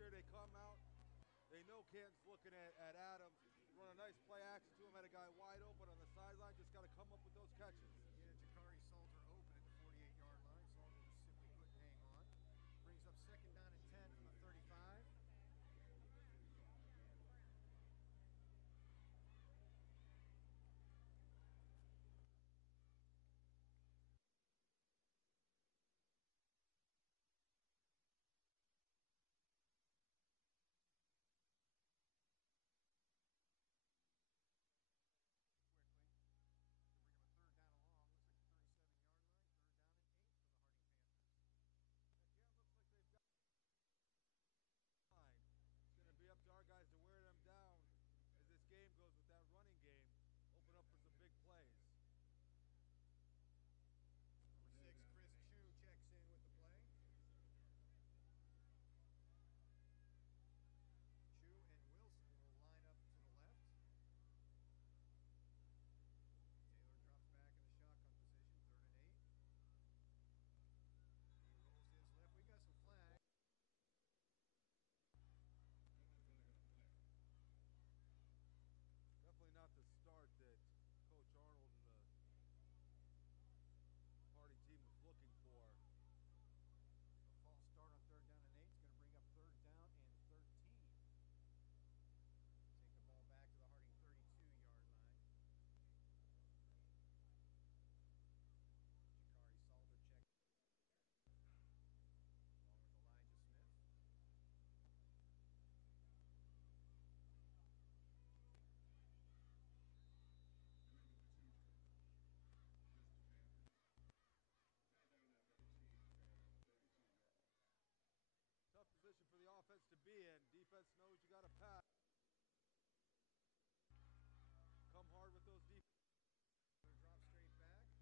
pressure. They come out. They know Canton's looking at Adams. Run a nice play action to him. Had a guy wide open on the sideline. Just got to come up with those catches. Yeah, Jakari Salter open at the 48-yard line. Salter just simply couldn't hang on. Brings up 2nd down and 10 from the 35. Up to our guys to wear them down as this game goes with that running game. Open up for some big plays. Number 6, Chris Chu checks in with the play. Chu and Wilson will line up to the left. Taylor drops back in the shotgun position, 3rd and 8. He rolls his left. We got some flags. Definitely not the start that Coach Arnold and the Harding team was looking for. A false start on 3rd down and 8 is going to bring up 3rd down and 13. Take the ball back to the Harding 32-yard line. Jakari Salter check along with Elijah Smith. Tough position for the offense to be in. Defense knows you got to pass. Come hard with those defense. Drop straight back.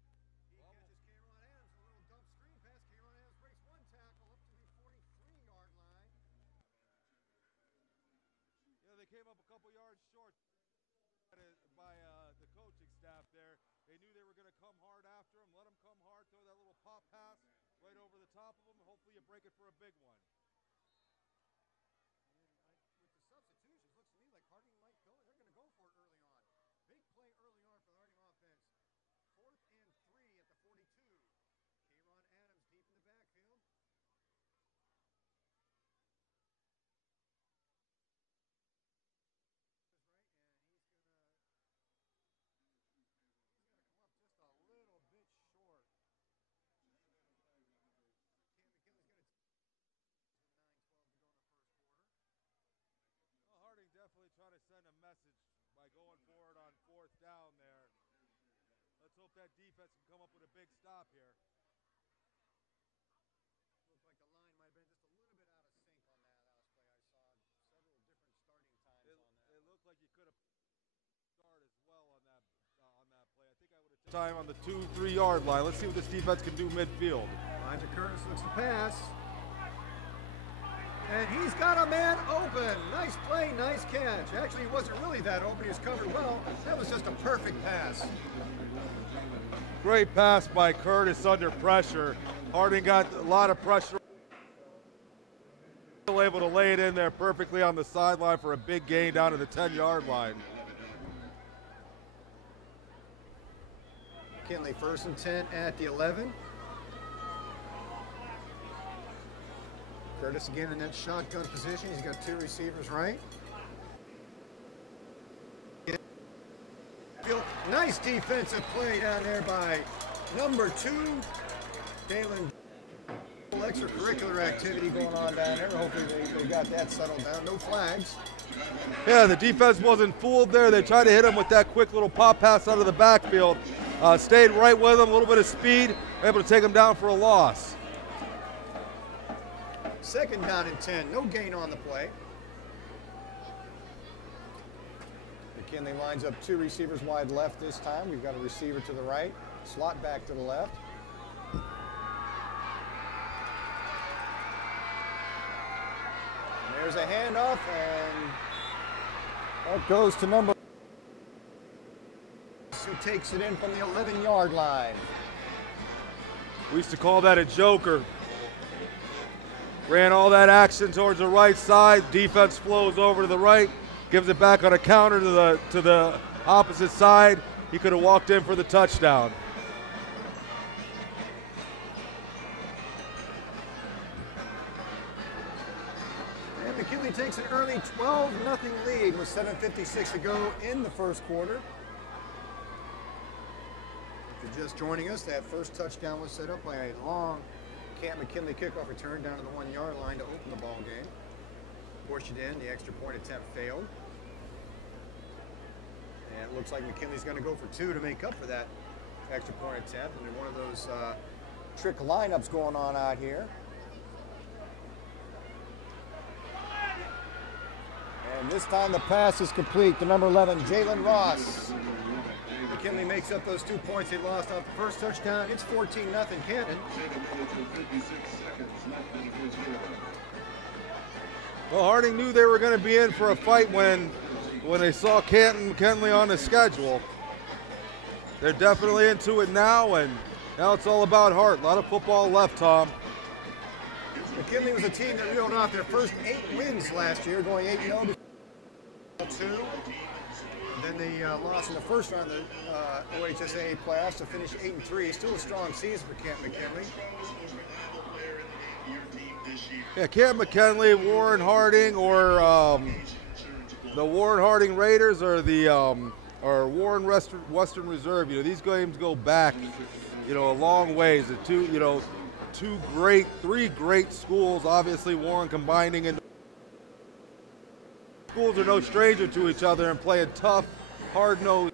He catches Cameron Adams. A little dump screen pass. Cameron Adams breaks 1 tackle up to the 43-yard line. Yeah, they came up a couple yards short by the coaching staff there. They knew they were going to come hard after him. Let him come hard. Throw that little pop pass right over the top of him. Hopefully you break it for a big one. With the substitutions, looks to me like Harding might go. They're going to go for it early on. Big play early on for the Harding offense. 4th and 3 at the 42. Cameron Adams deep in the backfield. Right, and he's gonna come up just a little bit short. Canton McKinley's gonna 9:12 to go in the 1st quarter. Well, Harding definitely trying to send a message by going forward on 4th down there. Let's hope that defense can come up with a big stop here. Looked like the line might have been just a little bit out of sync on that last play. I saw several different starting times on that. It looked like you could have started as well on that play. I think I would have taken time on the 2-3 yard line. Let's see what this defense can do midfield. Elijah Curtis looks to pass. And he's got a man open. Nice play, nice catch. Actually, he wasn't really that open. He was covered well. That was just a perfect pass. Great pass by Curtis under pressure. Harding got a lot of pressure. Still able to lay it in there perfectly on the sideline for a big gain down to the 10-yard line. McKinley 1st and 10 at the 11. Curtis again in that shotgun position. He's got 2 receivers right. Nice defensive play down there by number 2, Dalen. Extracurricular activity going on down there. Hopefully they got that settled down. No flags. Yeah, the defense wasn't fooled there. They tried to hit him with that quick little pop pass out of the backfield. Stayed right with him, a little bit of speed, able to take him down for a loss. 2nd down and 10. No gain on the play. McKinley lines up 2 receivers wide left this time. We've got a receiver to the right, slot back to the left. And there's a handoff, and that goes to number 6, who takes it in from the 11-yard line. We used to call that a joker. Ran all that action towards the right side. Defense flows over to the right, gives it back on a counter to the opposite side. He could have walked in for the touchdown. And McKinley takes an early 12-0 lead with 7:56 to go in the first quarter. If you're just joining us, that first touchdown was set up by a long Canton McKinley kickoff return down to the 1-yard line to open the ball game. Pushed it in, the extra point attempt failed. And it looks like McKinley's going to go for 2 to make up for that extra point attempt. And one of those trick lineups going on out here. And this time the pass is complete to number 11, Jalen Ross. McKinley makes up those 2 points he lost off the first touchdown. It's 14-0 Canton. Well, Harding knew they were going to be in for a fight when they saw Canton McKinley on the schedule. They're definitely into it now, and now it's all about heart. A lot of football left, Tom. McKinley was a team that reeled off their first 8 wins last year, going 8-0 to 2. Then they lost in the first round of the OHSAA playoffs to finish 8-3. Still a strong season for Canton McKinley. Yeah, Canton McKinley, Warren Harding, or the Warren Harding Raiders, or the or Warren Western Reserve. You know, these games go back, you know, a long ways. The three great schools. Obviously, Warren combining into. Schools are no stranger to each other and playing tough, hard-nosed.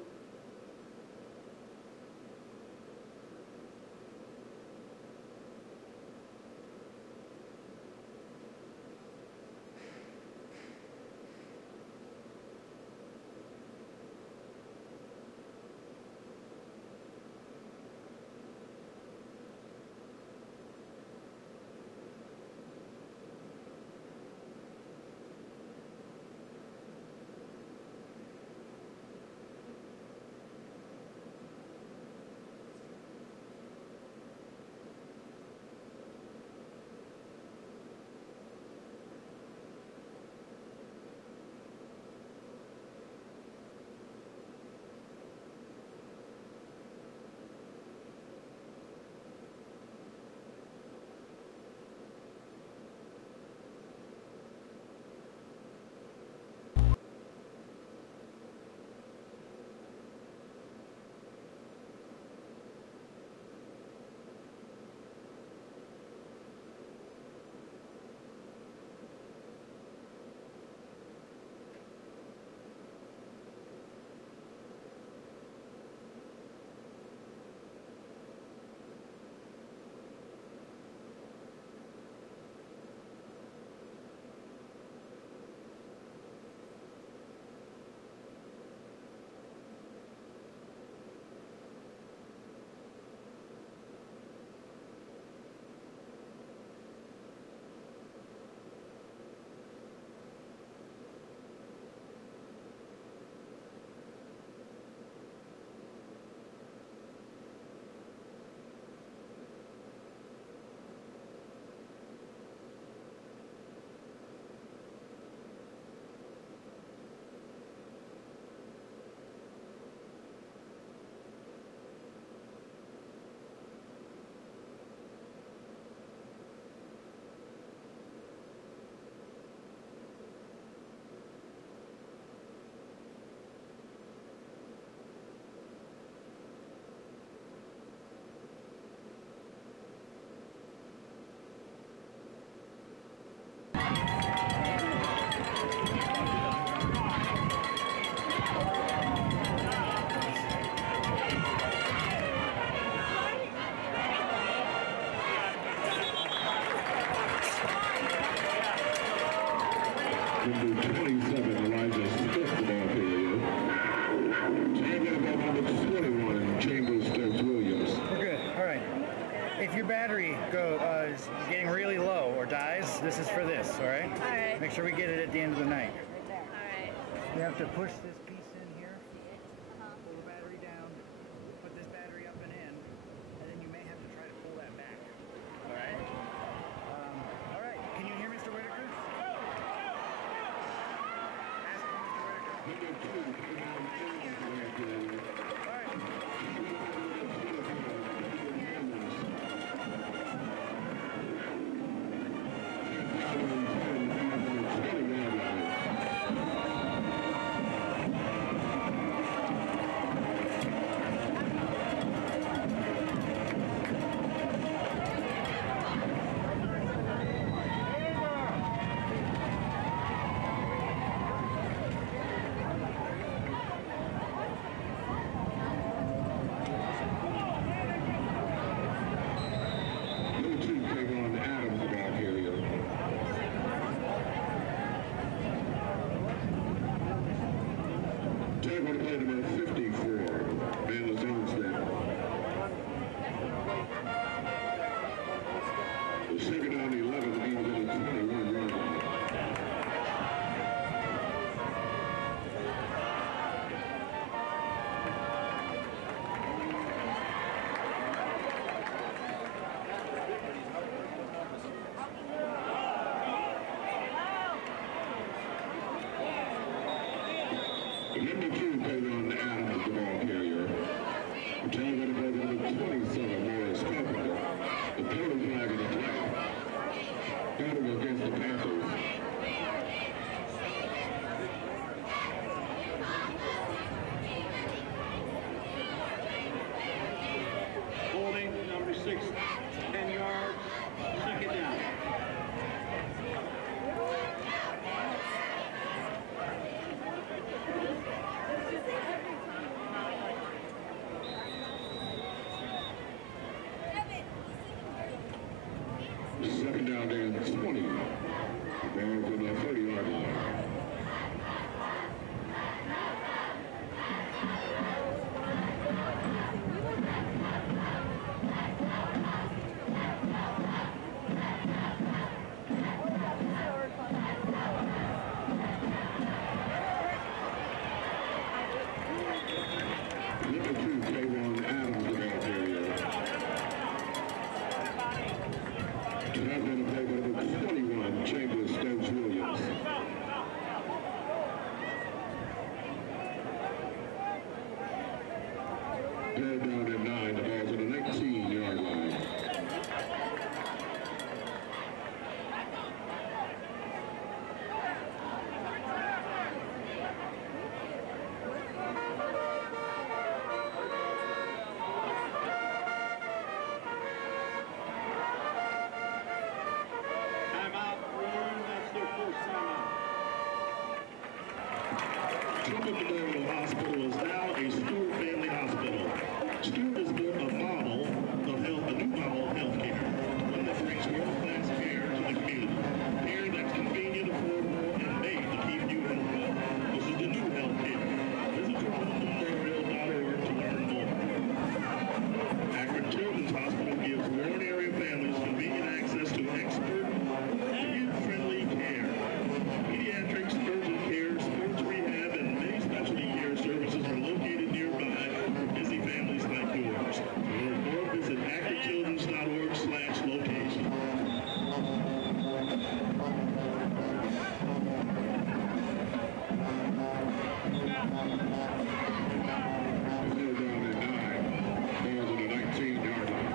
Is getting really low or dies, this is for this, all right? All right. Make sure we get it at the end of the night. All right. You have to push this piece in here, pull the battery down, put this battery up and in, and then you may have to try to pull that back. All right? All right. Can you Against the Panthers. Holding number 6, 10 yards, second down. Second down and 20. Ball to the 30-yard line. Third down and 9, the ball's on the 19-yard line. Timeout, Warren, that's their first timeout. Temple Memorial Hospital is now a Stewart family hospital. Stewart has built a model of health, a new model of health care, one that brings world-class care to the community. Care that's convenient, affordable, and made to keep you healthy. This is the new health care. Visit TempleMemorial.org to learn more. Akron Children's Hospital gives Warren area families convenient access to expert, kid-friendly care. Pediatrics, urgent care, sports rehab, and many specialty care services are located nearby for busy families like yours. To learn more, visit akronchildrens.org/location. Third down and 9. Ball's on the 19-yard line.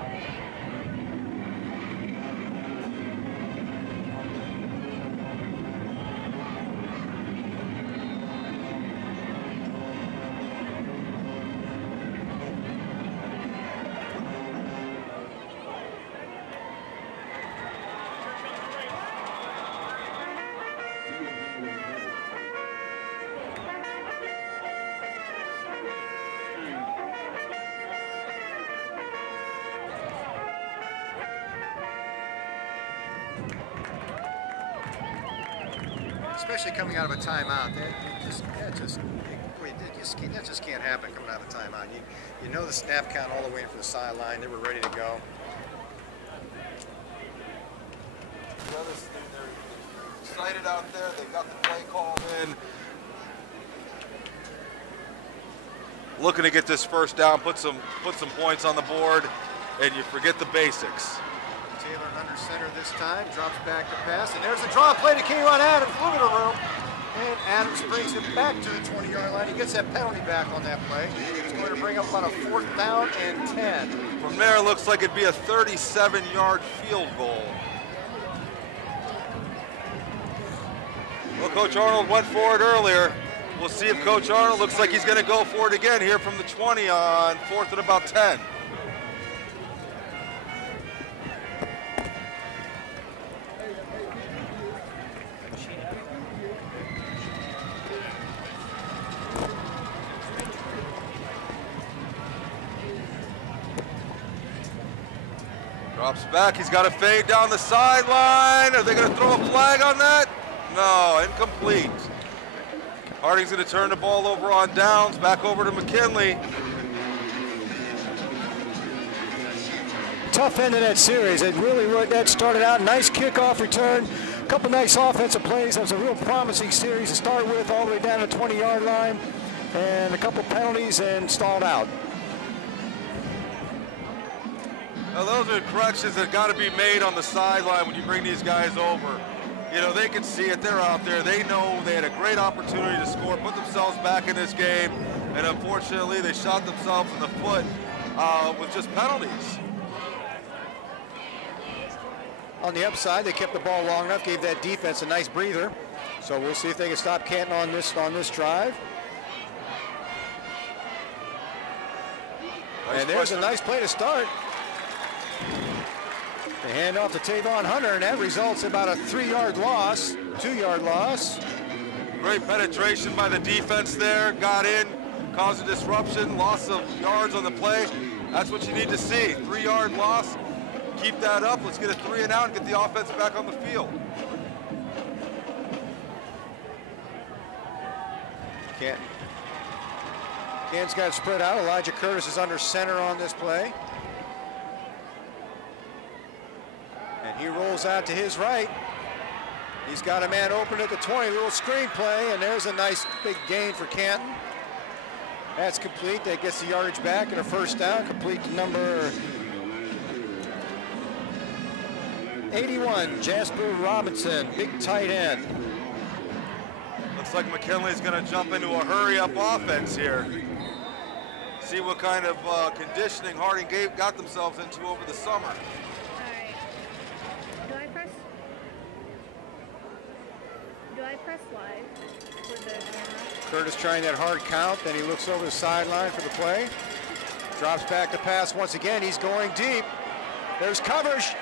Especially coming out of a timeout, that just can't happen coming out of a timeout. You know the snap count all the way in from the sideline. They were ready to go. They're excited out there. They got the play call in. Looking to get this first down, put some points on the board, and you forget the basics. Taylor under center this time, drops back to pass, and there's the draw play to Canton Adams. Look at the room. And Adams brings it back to the 20-yard line. He gets that penalty back on that play. It's going to bring up about a 4th down and 10. From there, it looks like it'd be a 37-yard field goal. Well, Coach Arnold went for it earlier. We'll see if Coach Arnold looks like he's going to go for it again here from the 20 on 4th and about 10. Drops back, he's got a fade down the sideline. Are they going to throw a flag on that? No, incomplete. Harding's going to turn the ball over on downs, back over to McKinley. Tough end of that series. It really that started out, nice kickoff return, a couple nice offensive plays. That was a real promising series to start with, all the way down to the 20-yard line, and a couple penalties and stalled out. Now those are corrections that got to be made on the sideline when you bring these guys over. You know, they can see it, they're out there, they know they had a great opportunity to score, put themselves back in this game, and unfortunately they shot themselves in the foot with just penalties. On the upside, they kept the ball long enough, gave that defense a nice breather. So we'll see if they can stop Canton on this drive. And there's a nice play to start. They hand off to Tavon Hunter, and that results in about a 3-yard loss, 2-yard loss. Great penetration by the defense there, got in, caused a disruption, loss of yards on the play. That's what you need to see, 3-yard loss. Keep that up, let's get a 3 and out and get the offense back on the field. Canton's got it spread out. Elijah Curtis is under center on this play. And he rolls out to his right. He's got a man open at the 20, little screen play, and there's a nice big gain for Canton. That's complete. That gets the yardage back and a 1st down, complete to number 81, Jasper Robinson, big tight end. Looks like McKinley's going to jump into a hurry-up offense here. See what kind of conditioning Harding got themselves into over the summer. All right. Do I press live with the camera? Curtis trying that hard count, then he looks over the sideline for the play. Drops back to pass once again. He's going deep. There's coverage.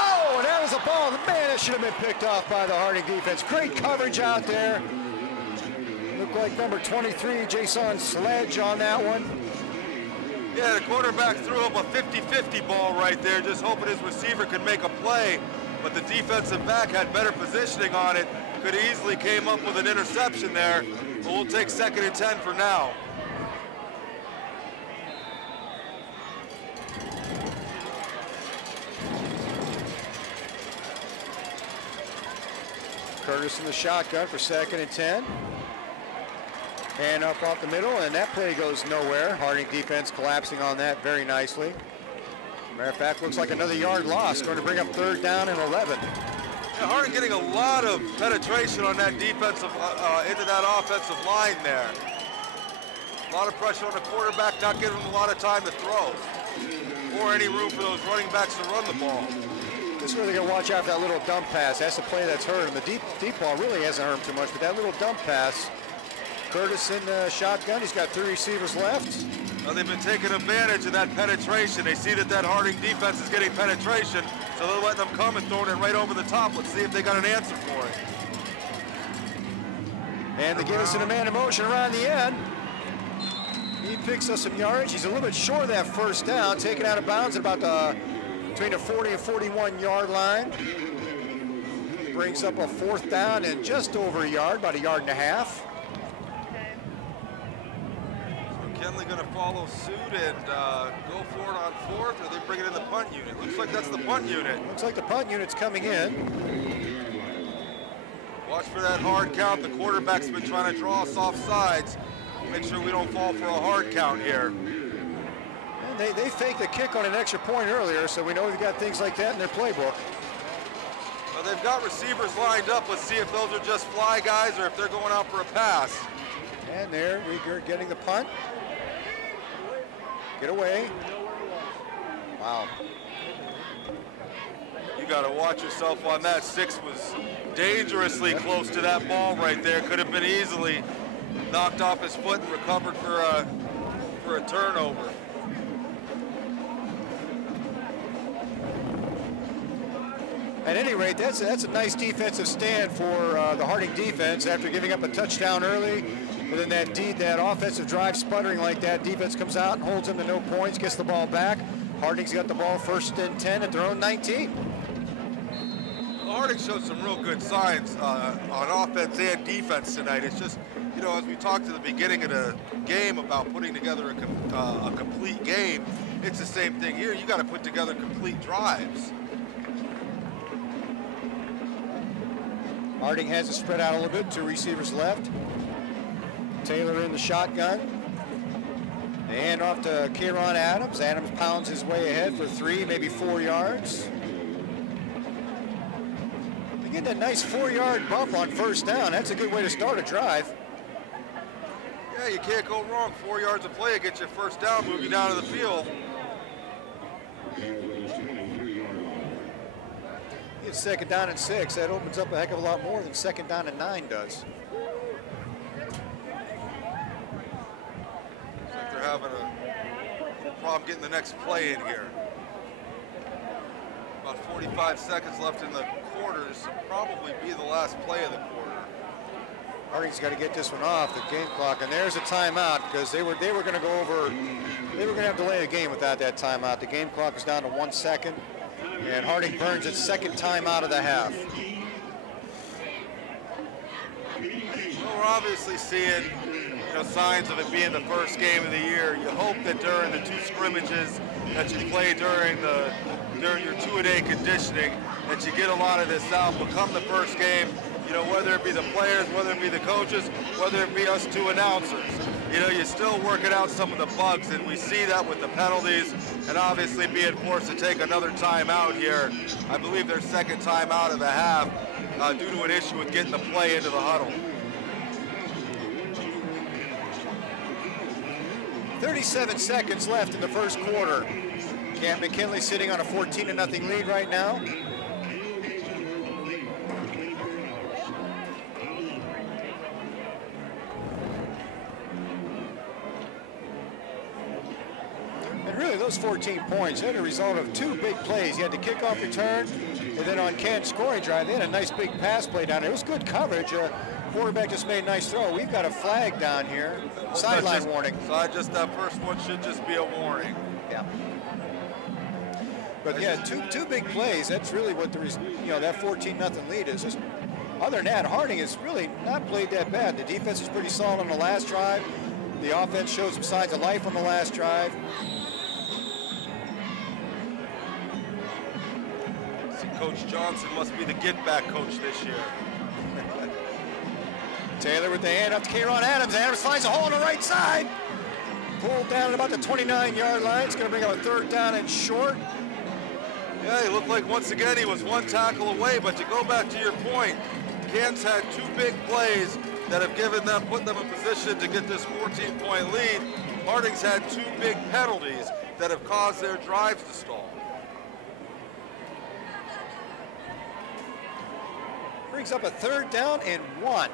Oh, and that was a ball. Man, that should have been picked off by the Harding defense. Great coverage out there. Looked like number 23, Jason Sledge on that one. Yeah, the quarterback threw up a 50-50 ball right there, just hoping his receiver could make a play, but the defensive back had better positioning on it. Could easily came up with an interception there, but we'll take 2nd and 10 for now. Curtis in the shotgun for 2nd and 10. And up off the middle, and that play goes nowhere. Harding defense collapsing on that very nicely. Matter of fact, looks like another yard loss. Going to bring up 3rd down and 11. Yeah, Harding getting a lot of penetration on that defensive, into that offensive line there. A lot of pressure on the quarterback, not giving him a lot of time to throw. Or any room for those running backs to run the ball. This is where they're going to watch out for that little dump pass. That's the play that's hurt him. The deep ball really hasn't hurt him too much, but that little dump pass. Curtis in the shotgun. He's got 3 receivers left. Well, they've been taking advantage of that penetration. They see that Harding defense is getting penetration, so they're letting them come and throwing it right over the top. Let's see if they got an answer for it. And they give us a man in motion around the end. He picks us some yardage. He's a little bit short of that 1st down, taken out of bounds at about between the 40 and 41 yard line. Brings up a 4th down and just over a yard, about a yard and a half. McKinley going to follow suit and go for it on 4th, or they bring it in the punt unit. Looks like that's the punt unit. Looks like the punt unit's coming in. Watch for that hard count. The quarterback's been trying to draw us off sides. Make sure we don't fall for a hard count here. And they faked the kick on an extra point earlier, so we know they've got things like that in their playbook. Well, they've got receivers lined up. Let's see if those are just fly guys or if they're going out for a pass. And there, we're getting the punt. Get away. Wow. You got to watch yourself on that. 6 was dangerously close to that ball right there. Could have been easily knocked off his foot and recovered for a turnover. At any rate, that's a nice defensive stand for the Harding defense after giving up a touchdown early. And then that offensive drive sputtering like that, defense comes out and holds them to no points, gets the ball back. Harding's got the ball 1st and 10 at their own 19. Well, Harding showed some real good signs on offense and defense tonight. It's just, you know, as we talked at the beginning of the game about putting together a complete game, it's the same thing here. You got to put together complete drives. Harding has it spread out a little bit, 2 receivers left. Taylor in the shotgun. And off to Kieran Adams. Adams pounds his way ahead for 3, maybe 4 yards. They get a nice 4-yard bump on 1st down. That's a good way to start a drive. Yeah, you can't go wrong. 4 yards of play, get your 1st down, move you down to the field. It's 2nd down and 6. That opens up a heck of a lot more than 2nd down and 9 does. Looks like they're having a problem getting the next play in here. About 45 seconds left in the quarter. This will probably be the last play of the quarter. Harding's got to get this one off the game clock, and there's a timeout because they were going to go over. They were going to have to delay the game without that timeout. The game clock is down to 1 second. And Harding burns its 2nd time out of the half. Well, we're obviously seeing, you know, signs of it being the first game of the year. You hope that during the 2 scrimmages that you play during your 2-a-day conditioning, that you get a lot of this out. But come the first game, you know, whether it be the players, whether it be the coaches, whether it be us 2 announcers, you know, you're still working out some of the bugs, and we see that with the penalties, and obviously being forced to take another timeout here. I believe their 2nd timeout of the half due to an issue with getting the play into the huddle. 37 seconds left in the 1st quarter. Canton McKinley sitting on a 14-0 lead right now. Really, those 14 points are the result of 2 big plays. You had the kickoff return, and then on Canton's scoring drive, they had a nice big pass play down there. It was good coverage. Quarterback just made a nice throw. We've got a flag down here. Sideline warning. So just that first one should just be a warning. Yeah. But yeah, two big plays. That's really what the, you know, that 14-0 lead is. Just, other than that, Harding has really not played that bad. The defense is pretty solid on the last drive. The offense showed some signs of life on the last drive. Coach Johnson must be the get-back coach this year. Taylor with the hand up to Kieran Adams. Adams finds a hole on the right side. Pulled down at about the 29-yard line. It's going to bring up a 3rd down and short. Yeah, he looked like once again he was 1 tackle away, but to go back to your point, Canton's had 2 big plays that have put them in position to get this 14-point lead. Harding's had 2 big penalties that have caused their drives to stall. Brings up a 3rd down and 1.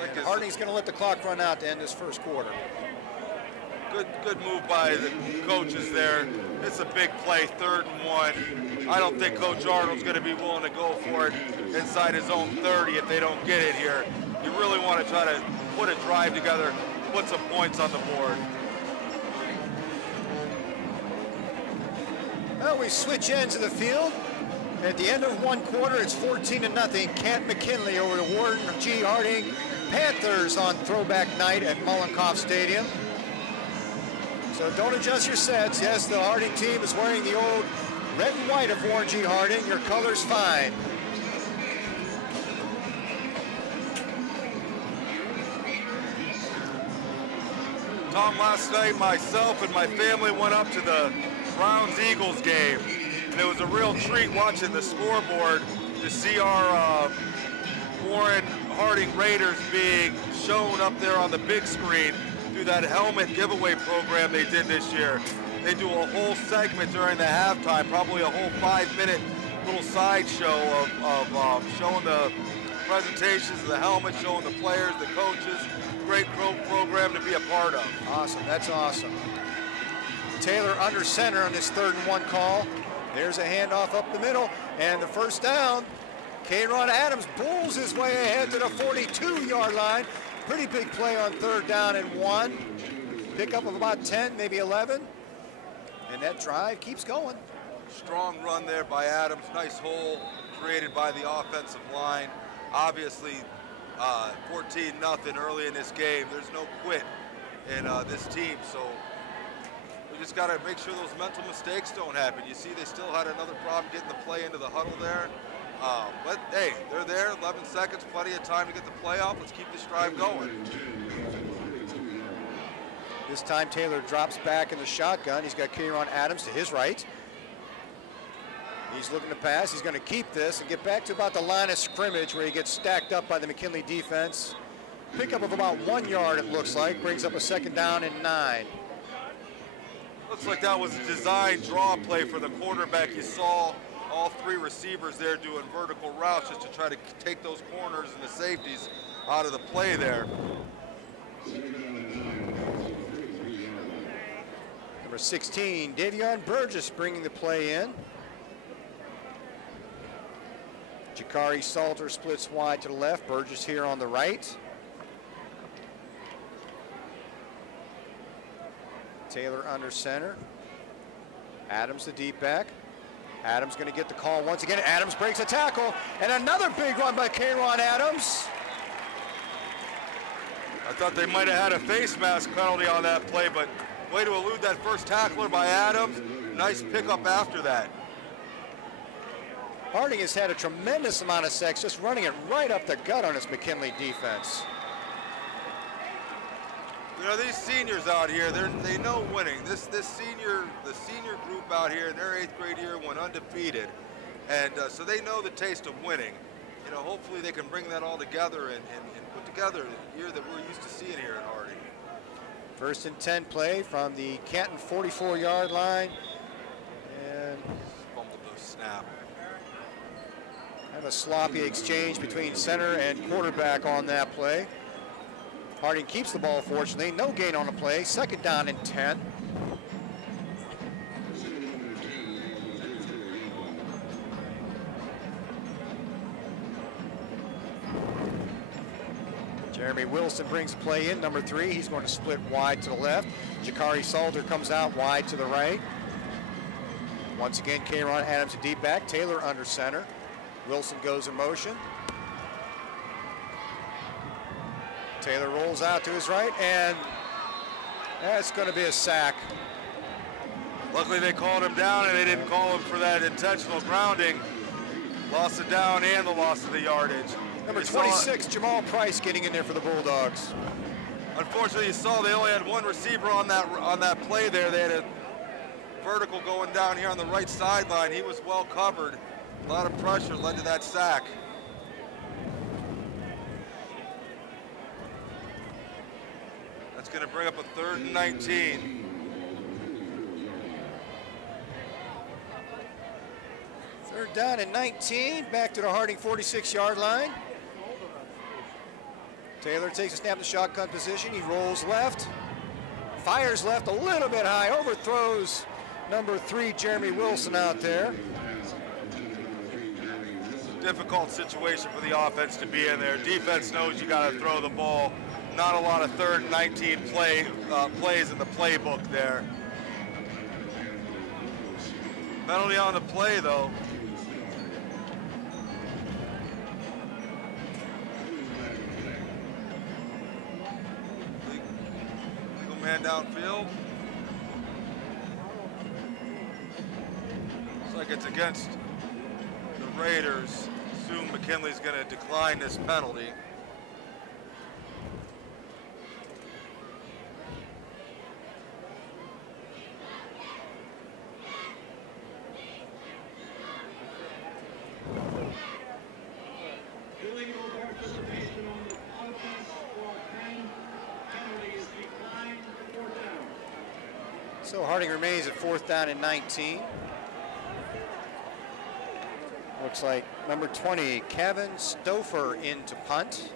Like Harding's going to let the clock run out to end this 1st quarter. Good move by the coaches there. It's a big play, 3rd and 1. I don't think Coach Arnold's going to be willing to go for it inside his own 30 if they don't get it here. You really want to try to put a drive together, put some points on the board. Well, we switch ends of the field. At the end of 1 quarter, it's 14-0. Canton McKinley over to Warden G. Harding. Panthers on throwback night at Mullenkoff Stadium. So don't adjust your sets. Yes, the Harding team is wearing the old red and white of Warren G. Harding. Your color's fine. Tom, last night myself and my family went up to the Browns-Eagles game. and it was a real treat watching the scoreboard to see our Warren Harding Raiders being shown up there on the big screen through that helmet giveaway program they did this year. They do a whole segment during the halftime, probably a whole 5-minute little sideshow of showing the presentations of the helmet, showing the players, the coaches. Great program to be a part of. Awesome, that's awesome. Taylor under center on this 3rd and 1 call. There's a handoff up the middle, and the first down. Kayron Adams pulls his way ahead to the 42-yard line. Pretty big play on 3rd down and 1. Pickup of about 10, maybe 11. And that drive keeps going. Strong run there by Adams. Nice hole created by the offensive line. Obviously, 14-0 early in this game. There's no quit in this team, so we just got to make sure those mental mistakes don't happen. You see they still had another problem getting the play into the huddle there. But hey, they're there, 11 seconds, plenty of time to get the play off. Let's keep this drive going. This time Taylor drops back in the shotgun. He's got Kayron Adams to his right. He's looking to pass. He's going to keep this and get back to about the line of scrimmage where he gets stacked up by the McKinley defense. Pickup of about 1 yard, it looks like. Brings up a 2nd down and 9. Looks like that was a design draw play for the quarterback. You saw all 3 receivers there doing vertical routes just to try to take those corners and the safeties out of the play there. Number 16, Davion Burgess bringing the play in. Jakari Salter splits wide to the left. Burgess here on the right. Taylor under center. Adams the deep back. Adams going to get the call once again. Adams breaks a tackle, and another big run by Kayron Adams. I thought they might have had a face mask penalty on that play, but way to elude that first tackler by Adams. Nice pickup after that. Harding has had a tremendous amount of sacks, just running it right up the gut on his McKinley defense. You know, these seniors out here, they know winning. The senior group out here in their 8th grade year went undefeated, and so they know the taste of winning. You know, hopefully they can bring that all together and put together a year that we're used to seeing here at Harding. 1st and 10 play from the Canton 44-yard line, and fumbled the snap. Have a sloppy exchange between center and quarterback on that play. Harding keeps the ball, fortunately. No gain on the play. 2nd down and 10. Jeremy Wilson brings the play in, number 3. He's going to split wide to the left. Jakari Salter comes out wide to the right. Once again, Kayron Adams a deep back. Taylor under center. Wilson goes in motion. Taylor rolls out to his right, and that's going to be a sack. Luckily they called him down, and they didn't call him for that intentional grounding. Loss of down and the loss of the yardage. Number 26, Jamal Price getting in there for the Bulldogs. Unfortunately, you saw they only had 1 receiver on that play there. They had a vertical going down here on the right sideline. He was well covered. A lot of pressure led to that sack. That's going to bring up a 3rd and 19. Third down and 19, back to the Harding 46-yard line. Taylor takes a snap to shotgun position. He rolls left, fires left a little bit high, overthrows number 3, Jeremy Wilson out there. Difficult situation for the offense to be in there. Defense knows you got to throw the ball. Not a lot of 3rd and 19 plays in the playbook there. Penalty on the play, though. Legal man downfield. Looks like it's against the Raiders. Assume McKinley's going to decline this penalty. So Harding remains at 4th down and 19. Looks like number 20, Kevin Stouffer in to punt.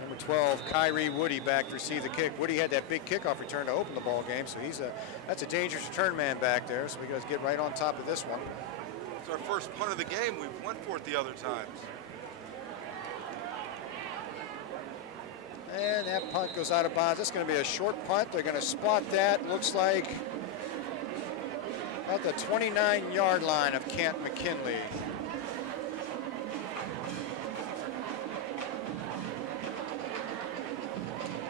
Number 12, Kyrie Woody back to receive the kick. Woody had that big kickoff return to open the ball game, so that's a dangerous return man back there, so we got to get right on top of this one. It's our first punt of the game. We've went for it the other times. And that punt goes out of bounds. That's going to be a short punt. They're going to spot that. Looks like at the 29-yard line of Canton McKinley.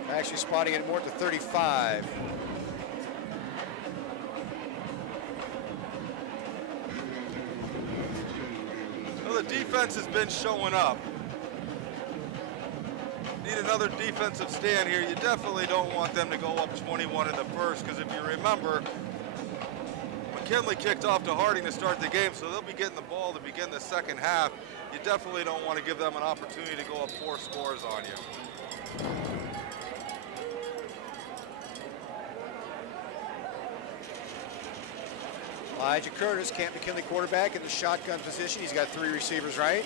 Actually spotting it more at the 35. Well, the defense has been showing up. Need another defensive stand here. You definitely don't want them to go up 21 in the first, because if you remember, McKinley kicked off to Harding to start the game, so they'll be getting the ball to begin the second half. You definitely don't want to give them an opportunity to go up 4 scores on you. Elijah Curtis, Canton McKinley quarterback in the shotgun position. He's got 3 receivers right.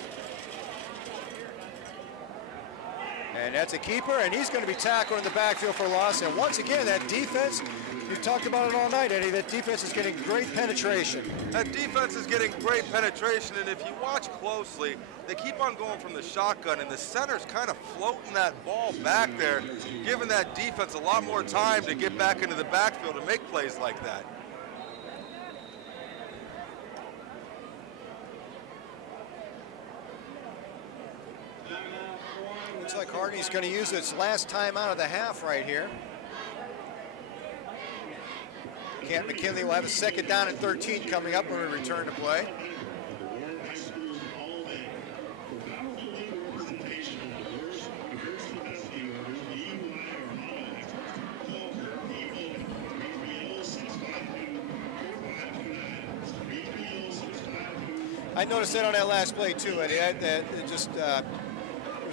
And that's a keeper, and he's going to be tackled in the backfield for a loss. And once again, that defense, we've talked about it all night, Eddie, that defense is getting great penetration. That defense is getting great penetration, and if you watch closely, they keep on going from the shotgun, and the center's kind of floating that ball back there, giving that defense a lot more time to get back into the backfield and make plays like that. Looks like Harding's going to use its last time out of the half right here. Canton McKinley will have a 2nd down and 13 coming up when we return to play. I noticed that on that last play too, Eddie.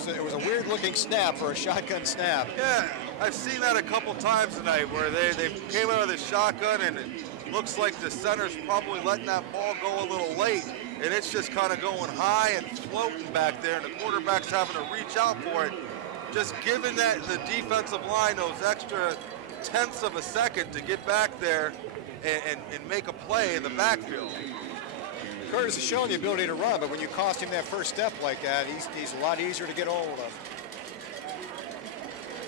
It was a weird looking snap for a shotgun snap. Yeah, I've seen that a couple times tonight where they came out of the shotgun and it looks like the center's probably letting that ball go a little late, and it's just kind of going high and floating back there, and the quarterback's having to reach out for it, just giving that the defensive line those extra tenths of a second to get back there and make a play in the backfield. Curtis has shown the ability to run, but when you cost him that first step like that, he's a lot easier to get hold of.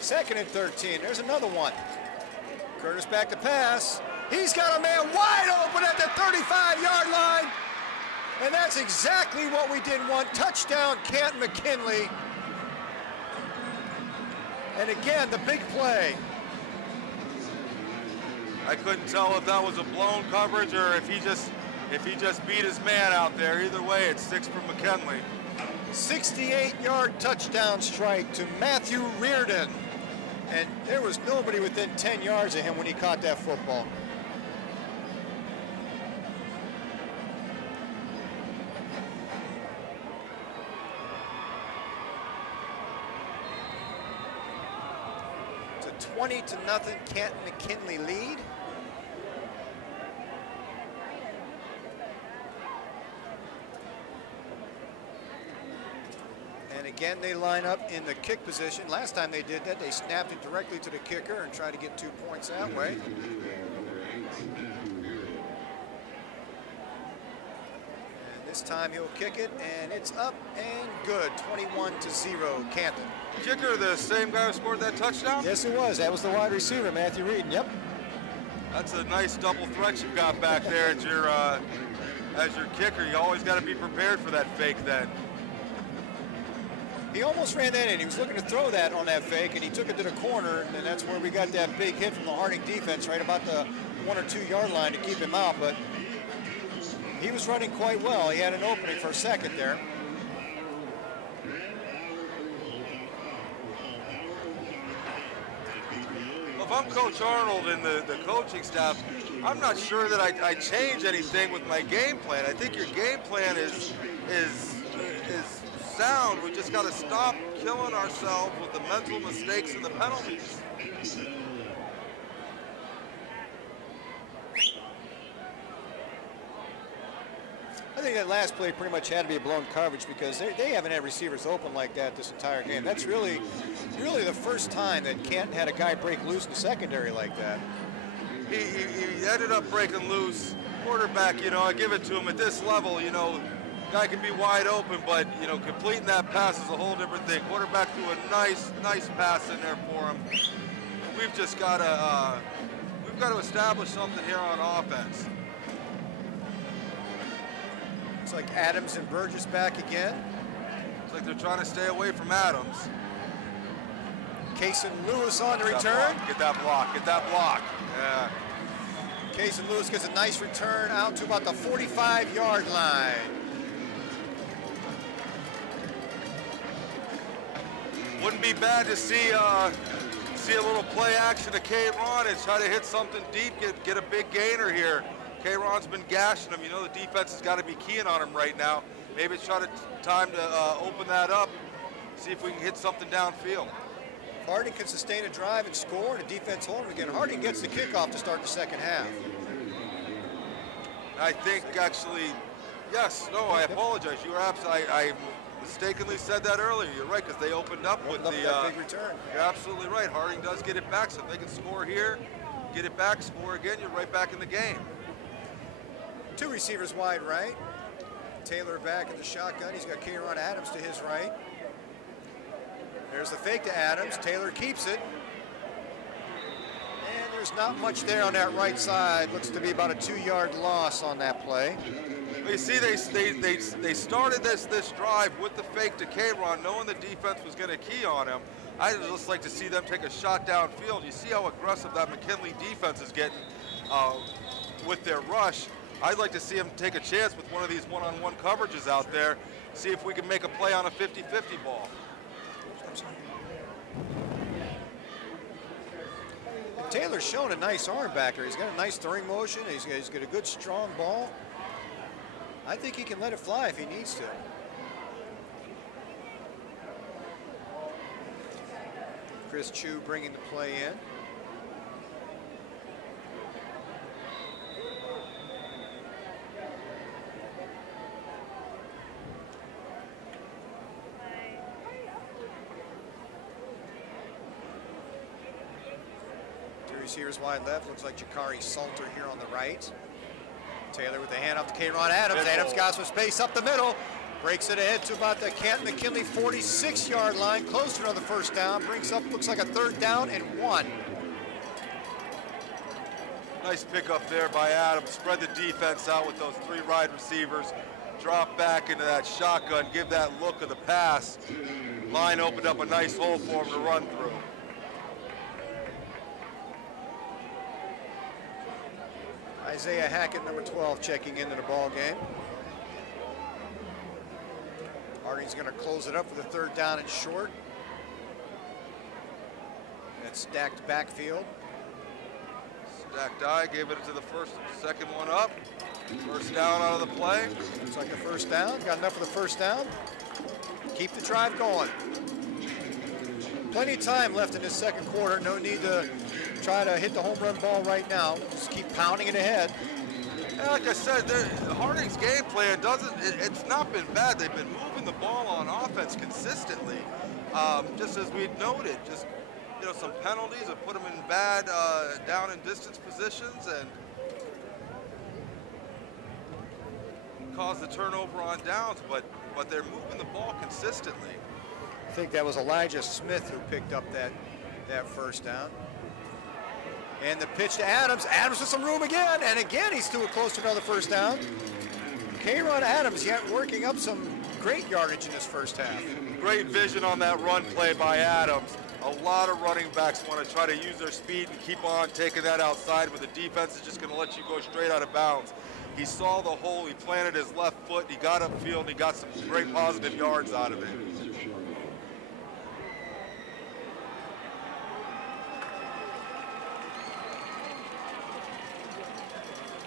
2nd and 13, there's another one. Curtis back to pass. He's got a man wide open at the 35-yard line, and that's exactly what we didn't want. Touchdown, Canton McKinley. And again, the big play. I couldn't tell if that was a blown coverage or if he just beat his man out there. Either way, it's 6 for McKinley. 68-yard touchdown strike to Matthew Reardon. And there was nobody within 10 yards of him when he caught that football. It's a 20-0 Canton McKinley lead. And again, they line up in the kick position. Last time they did that, they snapped it directly to the kicker and tried to get 2 points that way. And this time he'll kick it, and it's up and good. 21-0, Canton. Kicker, the same guy who scored that touchdown? Yes, it was. That was the wide receiver, Matthew Reardon. Yep. That's a nice double threat you got back there as your kicker. You always got to be prepared for that fake then. He almost ran that in. He was looking to throw that on that fake, and he took it to the corner, and that's where we got that big hit from the Harding defense right about the 1 or 2 yard line to keep him out. But he was running quite well. He had an opening for a second there. Well, if I'm Coach Arnold and the coaching staff, I'm not sure that I change anything with my game plan. I think your game plan is sound. We just got to stop killing ourselves with the mental mistakes and the penalties. I think that last play pretty much had to be a blown coverage because they haven't had receivers open like that this entire game. That's really the first time that Canton had a guy break loose in the secondary like that. He ended up breaking loose. Quarterback, you know, I give it to him at this level, you know, guy can be wide open, but, you know, completing that pass is a whole different thing. Quarterback threw a nice pass in there for him. We've just got to establish something here on offense. It's like Adams and Burgess back again. It's like they're trying to stay away from Adams. Case and Lewis on the return. Get that block. Yeah. Case and Lewis gets a nice return out to about the 45-yard line. Wouldn't be bad to see a little play action to K-Ron and try to hit something deep, get a big gainer here. K-Ron's been gashing him. You know the defense has got to be keying on him right now. Maybe it's time to open that up, see if we can hit something downfield. Harding can sustain a drive and score, and the defense hold him again. Harding gets the kickoff to start the second half. I think actually, yes, no, I apologize. You were absolutely, I mistakenly said that earlier. You're right, because they opened up with that big return. You're absolutely right. Harding does get it back, so if they can score here, get it back, score again, you're right back in the game. Two receivers wide right. Taylor back in the shotgun. He's got K-Ron Adams to his right. There's the fake to Adams. Taylor keeps it. And there's not much there on that right side. Looks to be about a 2-yard loss on that play. Well, you see, they started this drive with the fake to K-Ron, knowing the defense was going to key on him. I'd just like to see them take a shot downfield. You see how aggressive that McKinley defense is getting with their rush. I'd like to see him take a chance with one of these one-on-one coverages out there, see if we can make a play on a 50-50 ball. Taylor's shown a nice arm back there. He's got a nice throwing motion. He's got a good strong ball. I think he can let it fly if he needs to. Chris Chu bringing the play in. Receivers wide left. Looks like Jakari Salter here on the right. Taylor with the handoff to K-Ron Adams. Adams got some space up the middle. Breaks it ahead to about the Canton McKinley 46-yard line. Close to another first down. Brings up, looks like a 3rd down and 1. Nice pickup there by Adams. Spread the defense out with those 3 wide receivers. Drop back into that shotgun. Give that look of the pass. Line opened up a nice hole for him to run through. Isaiah Hackett, number 12, checking into the ball game. Harding's going to close it up for the 3rd down and short. That stacked backfield. Stacked eye, gave it to the second one up. First down out of the play. Looks like a first down. Got enough for the first down. Keep the drive going. Plenty of time left in this second quarter. No need to try to hit the home run ball right now. Just keep pounding it ahead. Yeah, like I said, Harding's game plan it's not been bad. They've been moving the ball on offense consistently. Just as we noted, just, you know, some penalties have put them in bad down and distance positions and caused the turnover on downs, but they're moving the ball consistently. I think that was Elijah Smith who picked up that first down. And the pitch to Adams. Adams with some room again, and again he's too close to another first down. K-Ron Adams yet working up some great yardage in this first half. Great vision on that run play by Adams. A lot of running backs want to try to use their speed and keep on taking that outside, but the defense is just going to let you go straight out of bounds. He saw the hole, he planted his left foot, he got upfield, and he got some great positive yards out of it.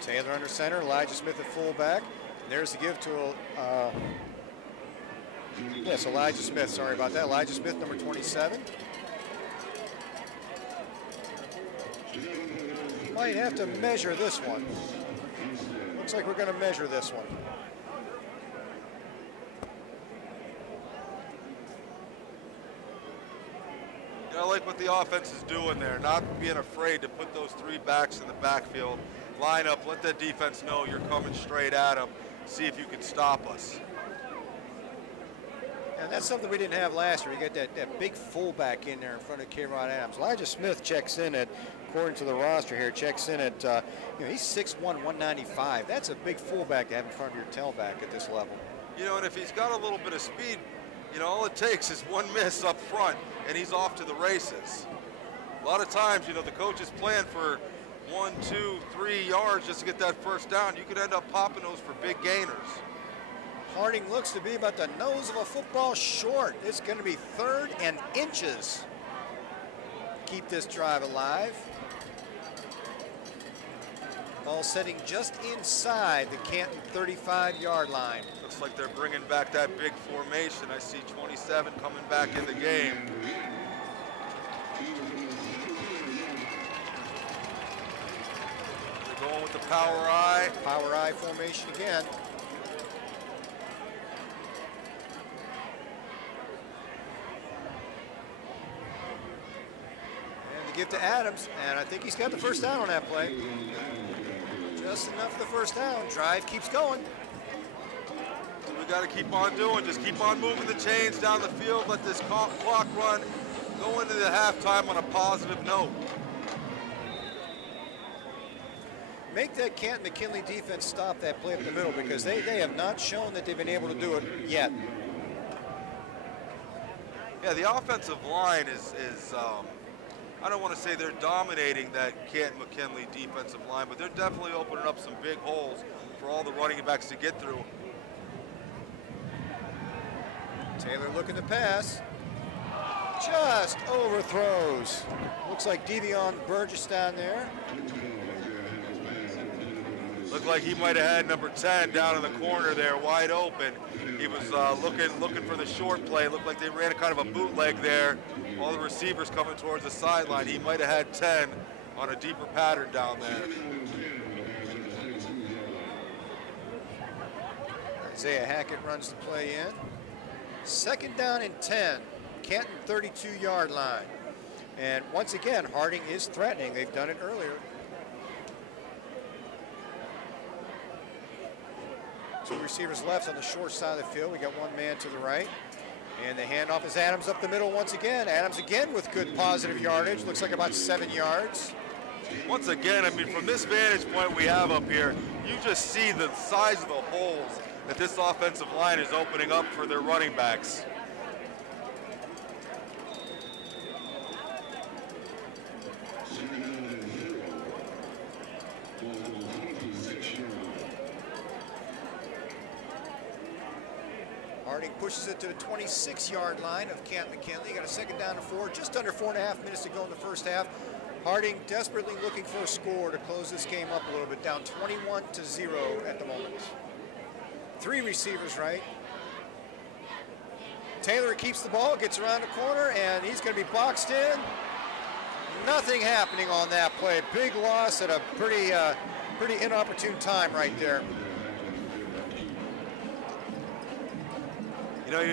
Taylor under center, Elijah Smith at fullback. And there's the give to Yes, Elijah Smith, sorry about that. Elijah Smith, number 27. Might have to measure this one. Looks like we're going to measure this one. I like what the offense is doing there, not being afraid to put those three backs in the backfield, line up, let that defense know you're coming straight at them, see if you can stop us. And that's something we didn't have last year. We got that big fullback in there in front of K-Rod Adams. Elijah Smith checks in at, according to the roster here, checks in at, he's 6'1", 195. That's a big fullback to have in front of your tailback at this level. You know, and if he's got a little bit of speed, all it takes is one miss up front, and he's off to the races. A lot of times, the coaches plan for 1, 2, 3 yards just to get that first down. You could end up popping those for big gainers. Harding looks to be about the nose of a football short. It's going to be 3rd and inches. Keep this drive alive. Ball setting just inside the Canton 35-yard line. Looks like they're bringing back that big formation. I see 27 coming back in the game. They're going with the power I. Power I formation again. And to give to Adams, and I think he's got the first down on that play. Just enough for the first down. Drive keeps going. We got to keep on doing. Just keep on moving the chains down the field. Let this clock run. Go into the halftime on a positive note. Make that Canton McKinley defense stop that play up the middle, because they have not shown that they've been able to do it yet. Yeah, the offensive line is I don't want to say they're dominating that Canton McKinley defensive line, but they're definitely opening up some big holes for all the running backs to get through. Taylor looking to pass. Just overthrows. Looks like Devion Burgess down there. Looked like he might have had number 10 down in the corner there, wide open. He was looking for the short play. Looked like they ran a kind of a bootleg there. All the receivers coming towards the sideline. He might have had 10 on a deeper pattern down there. Isaiah Hackett runs the play in. 2nd down and 10. Canton 32-yard line. And once again, Harding is threatening. They've done it earlier. Two receivers left on the short side of the field. We got one man to the right. And the handoff is Adams up the middle once again. Adams again with good positive yardage. Looks like about 7 yards. Once again, I mean, from this vantage point we have up here, you just see the size of the holes that this offensive line is opening up for their running backs. Harding pushes it to the 26-yard line of Canton McKinley. Got a 2nd down and 4, just under 4.5 minutes to go in the first half. Harding desperately looking for a score to close this game up a little bit, down 21-0 at the moment. 3 receivers right. Taylor keeps the ball, gets around the corner, and he's going to be boxed in. Nothing happening on that play. Big loss at a pretty inopportune time right there. You know,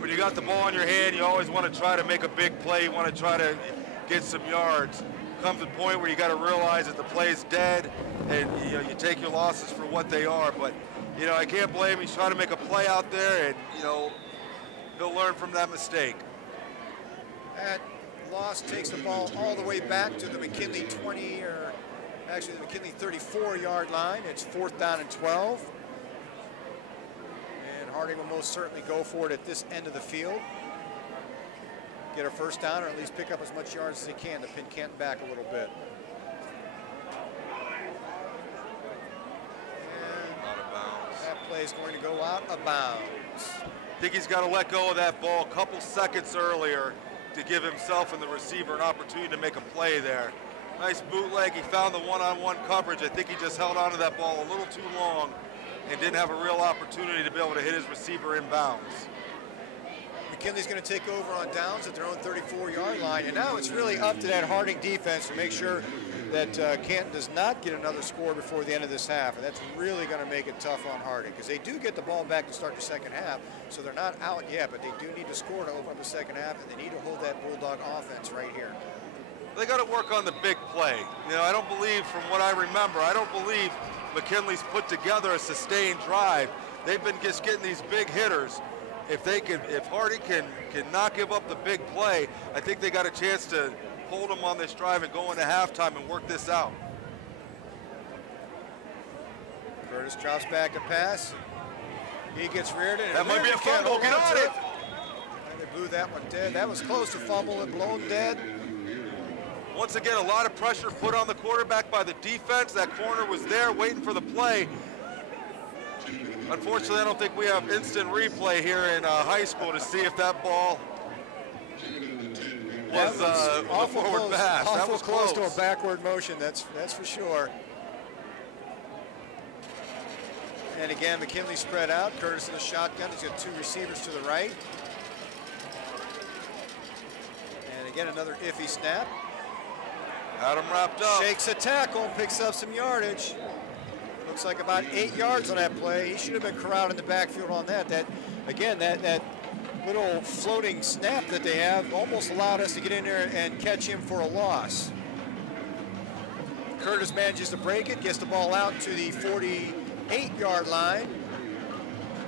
when you got the ball in your hand, you always want to try to make a big play. You want to try to get some yards. Comes a point where you got to realize that the play's dead, and you take your losses for what they are. But I can't blame him. He's trying to make a play out there, and he'll learn from that mistake. That loss takes the ball all the way back to the McKinley 20, or actually the McKinley 34-yard line. It's 4th down and 12. Harding will most certainly go for it at this end of the field. Get a first down, or at least pick up as much yards as they can to pin Canton back a little bit. And out of bounds. That play is going to go out of bounds. I think he's got to let go of that ball a couple seconds earlier to give himself and the receiver an opportunity to make a play there. Nice bootleg. He found the one-on-one coverage. I think he just held onto that ball a little too long and didn't have a real opportunity to be able to hit his receiver in bounds. McKinley's going to take over on downs at their own 34-yard line. And now it's really up to that Harding defense to make sure that Canton does not get another score before the end of this half. And that's really going to make it tough on Harding because they do get the ball back to start the second half. So they're not out yet, but they do need to score to open up the second half, and they need to hold that Bulldog offense right here. They got to work on the big play. You know, I don't believe, from what I remember, I don't believe McKinley's put together a sustained drive. They've been just getting these big hitters. If Harding can not give up the big play, I think they got a chance to hold them on this drive and go into halftime and work this out. Curtis drops back to pass. He gets reared in. That might be a fumble. Get on it. And they blew that one dead. That was close to fumble and blown dead. Once again, a lot of pressure put on the quarterback by the defense. That corner was there waiting for the play. Unfortunately, I don't think we have instant replay here in high school to see if that ball was a forward pass. That was close to a backward motion, that's for sure. And again, McKinley spread out. Curtis in the shotgun. He's got two receivers to the right. And again, another iffy snap. Got him wrapped up. Shakes a tackle, picks up some yardage. Looks like about 8 yards on that play. He should have been corralled in the backfield on that. That little floating snap that they have almost allowed us to get in there and catch him for a loss. Curtis manages to break it, gets the ball out to the 48-yard line.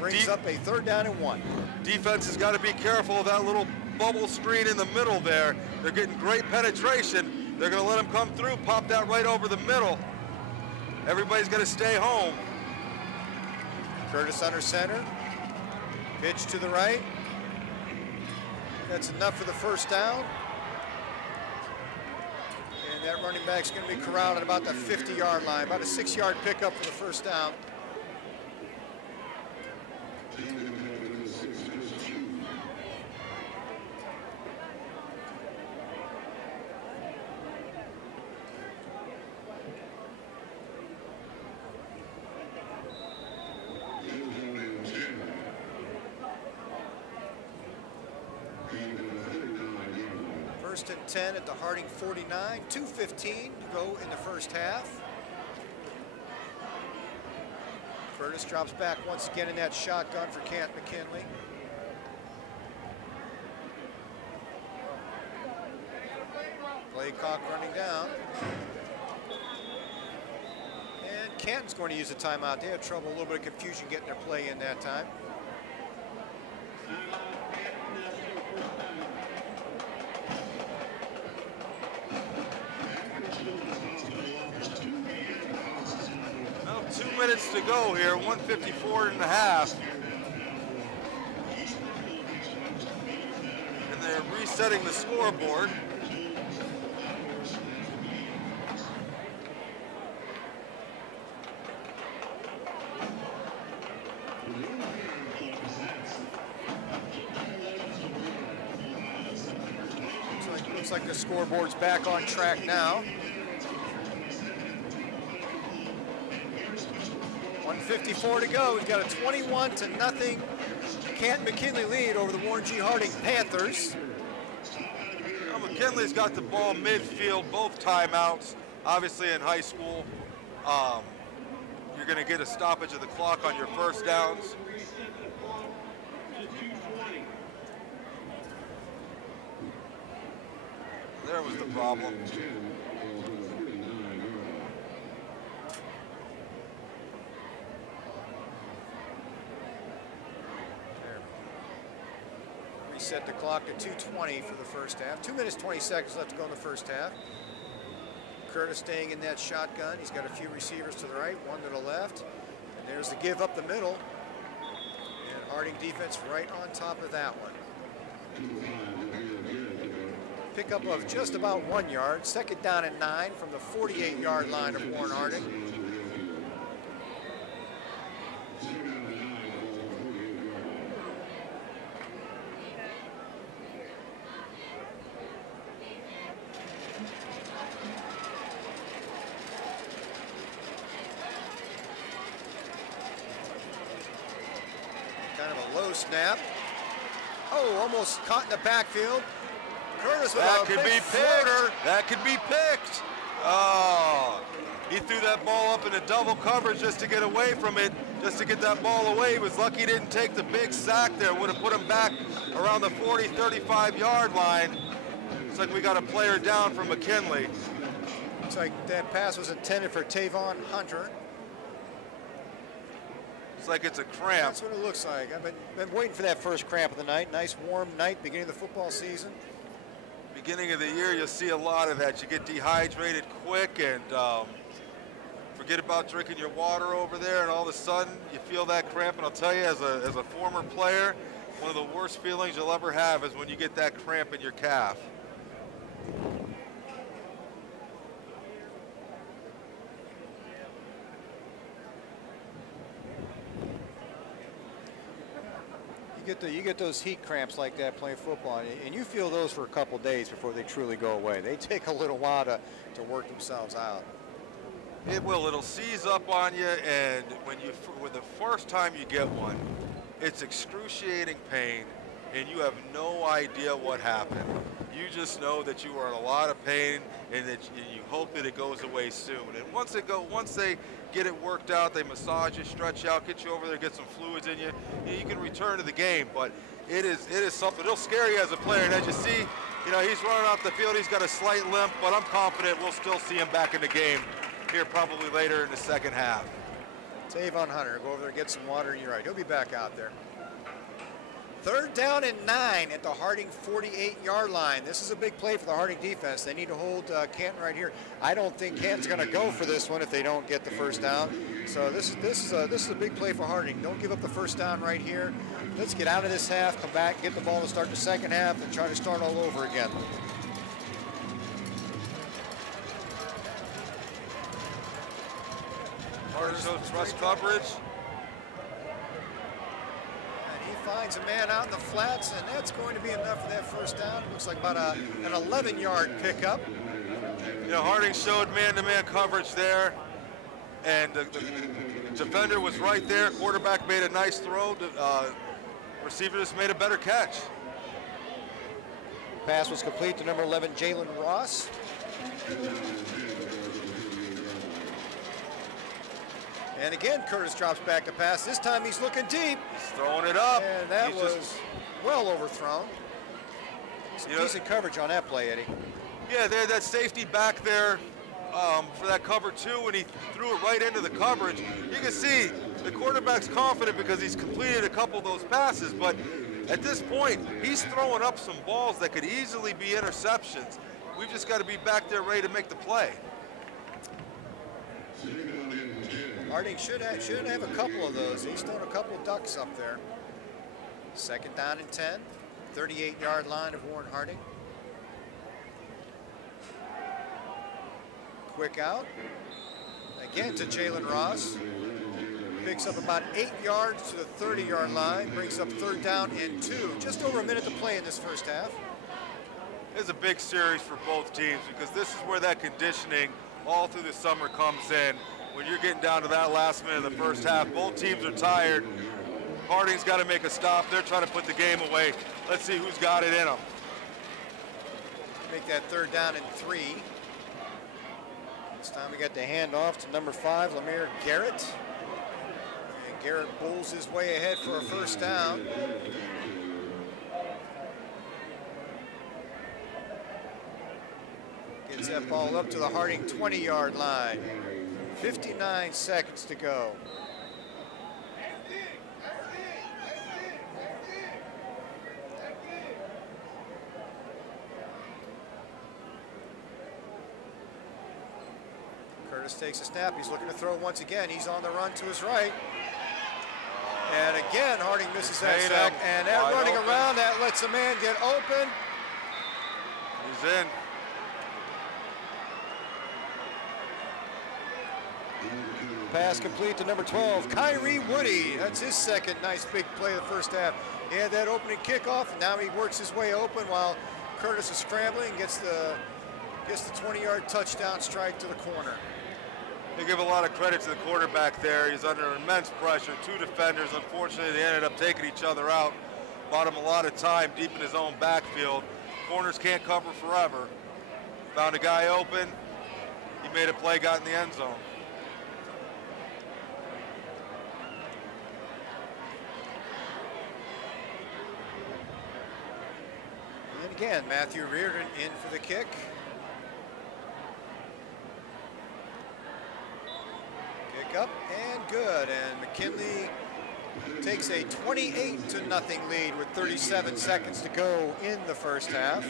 Brings up a 3rd down and 1. Defense has got to be careful of that little bubble screen in the middle there. They're getting great penetration. They're going to let him come through, pop that right over the middle. Everybody's going to stay home. Curtis under center. Pitch to the right. That's enough for the 1st down. And that running back's going to be corralled at about the 50-yard line. About a 6-yard pickup for the 1st down. First and 10 at the Harding 49, 2:15 to go in the 1st half. Curtis drops back once again in that shotgun for Canton McKinley. Play clock running down. And Canton's going to use a timeout. They had trouble, a little bit of confusion getting their play in that time. Well, 2 minutes to go here, 1:54 and a half. And they're resetting the scoreboard. Looks like the scoreboard's back on track now. 1:54 to go. We've got a 21-0 Canton McKinley lead over the Warren G. Harding Panthers. Well, McKinley's got the ball midfield, both timeouts. Obviously in high school, you're going to get a stoppage of the clock on your 1st downs. There was the problem. Reset the clock to 2:20 for the 1st half. 2 minutes, 20 seconds left to go in the 1st half. Curtis staying in that shotgun. He's got a few receivers to the right, one to the left. And there's the give up the middle. And Harding defense right on top of that one. Pickup of just about 1 yard. 2nd down and 9 from the 48-yard line of Warren Harding. Kind of a low snap. Oh, almost caught in the backfield. Curtis with That a could big be floater. picked. That could be picked. Oh, he threw that ball up in a double coverage just to get away from it, just to get that ball away. He was lucky he didn't take the big sack there. Would have put him back around the 40, 35-yard line. Looks like we got a player down from McKinley. Looks like that pass was intended for Tavon Hunter. Looks like it's a cramp. That's what it looks like. I've been waiting for that first cramp of the night. Nice warm night, beginning of the football season. Beginning of the year, you'll see a lot of that. You get dehydrated quick and forget about drinking your water over there, and all of a sudden you feel that cramp. And I'll tell you, as a former player, one of the worst feelings you'll ever have is when you get that cramp in your calf. You get those heat cramps like that playing football, and you feel those for a couple days before they truly go away. They take a little while to work themselves out. It will. It'll seize up on you, and when the first time you get one, it's excruciating pain, and you have no idea what happened. You just know that you are in a lot of pain, and that you hope that it goes away soon. And once they get it worked out, they massage you, stretch you out, get you over there, get some fluids in you, you can return to the game. But it is something. It'll scare you as a player. And as you see, he's running off the field. He's got a slight limp, but I'm confident we'll still see him back in the game here probably later in the second half. Tavon Hunter, go over there, get some water, and you're right. He'll be back out there. 3rd down and 9 at the Harding 48-yard line. This is a big play for the Harding defense. They need to hold Canton right here. I don't think Canton's going to go for this one if they don't get the first down. So this is a big play for Harding. Don't give up the first down right here. Let's get out of this half, come back, get the ball to start the second half, and try to start all over again. Harding shows trust coverage. Finds a man out in the flats, and that's going to be enough for that first down. Looks like about an 11-yard pickup. Harding showed man-to-man coverage there, and the defender was right there. Quarterback made a nice throw. Receiver just made a better catch. Pass was complete to number 11, Jalen Ross. And again, Curtis drops back a pass. This time he's looking deep. He's throwing it up. And that was well overthrown. Some decent coverage on that play, Eddie. Yeah, that safety back there for that cover 2, and he threw it right into the coverage. You can see the quarterback's confident because he's completed a couple of those passes, but at this point, he's throwing up some balls that could easily be interceptions. We've just got to be back there ready to make the play. Harding should have a couple of those. He's thrown a couple of ducks up there. 2nd down and 10. 38-yard line of Warren Harding. Quick out. Again to Jalen Ross. Picks up about 8 yards to the 30-yard line. Brings up 3rd down and 2. Just over a minute to play in this first half. It's a big series for both teams because this is where that conditioning all through the summer comes in. When you're getting down to that last minute of the first half, both teams are tired. Harding's got to make a stop. They're trying to put the game away. Let's see who's got it in them. Make that 3rd down and 3. This time we got the handoff to number 5, Lemire Garrett. And Garrett bulls his way ahead for a first down. Gets that ball up to the Harding 20-yard line. 59 seconds to go. Curtis takes a snap. He's looking to throw once again. He's on the run to his right. And again, Harding misses that sack. And that running around, that lets a man get open. He's in. Pass complete to number 12, Kyrie Woody. That's his second nice big play of the first half. He had that opening kickoff, and now he works his way open while Curtis is scrambling and gets the 20-yard touchdown strike to the corner. They give a lot of credit to the quarterback there. He's under immense pressure. 2 defenders. Unfortunately, they ended up taking each other out. bought him a lot of time deep in his own backfield. Corners can't cover forever. Found a guy open. He made a play, got in the end zone. And again, Matthew Reardon in for the kick. Kick up and good. And McKinley takes a 28-0 lead with 37 seconds to go in the first half.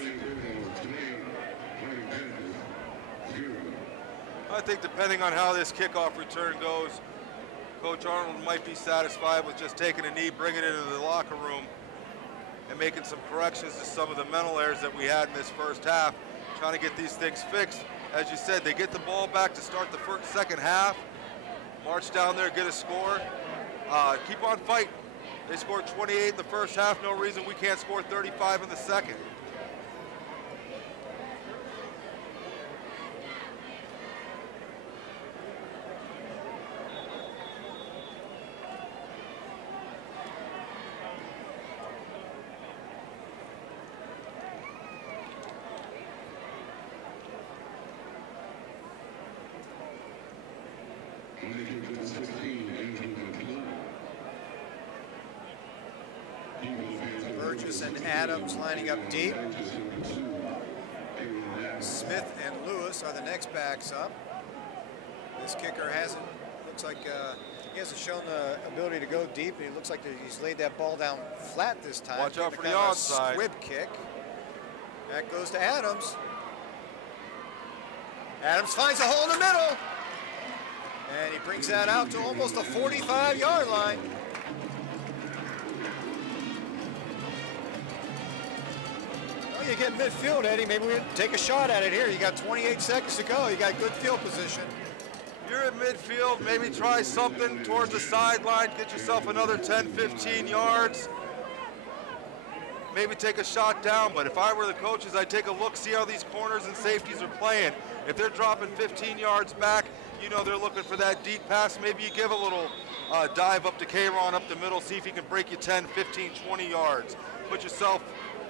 I think depending on how this kickoff return goes, Coach Arnold might be satisfied with just taking a knee, bringing it into the locker room, and making some corrections to some of the mental errors that we had in this first half, trying to get these things fixed. As you said, they get the ball back to start the second half, march down there, get a score, keep on fighting. They scored 28 in the first half, no reason we can't score 35 in the second. Burgess and Adams lining up deep. Smith and Lewis are the next backs up. This kicker looks like he hasn't shown the ability to go deep, and he looks like he's laid that ball down flat this time. Watch out for the onside. Squib kick. That goes to Adams. Adams finds a hole in the middle. And he brings that out to almost the 45-yard line. Well, you get midfield, Eddie. Maybe we take a shot at it here. You got 28 seconds to go. You got good field position. You're at midfield, maybe try something towards the sideline, get yourself another 10, 15 yards. Maybe take a shot down, but if I were the coaches, I'd take a look, see how these corners and safeties are playing. If they're dropping 15 yards back, you know they're looking for that deep pass. Maybe you give a little dive up to K-Ron up the middle, see if he can break you 10, 15, 20 yards. Put yourself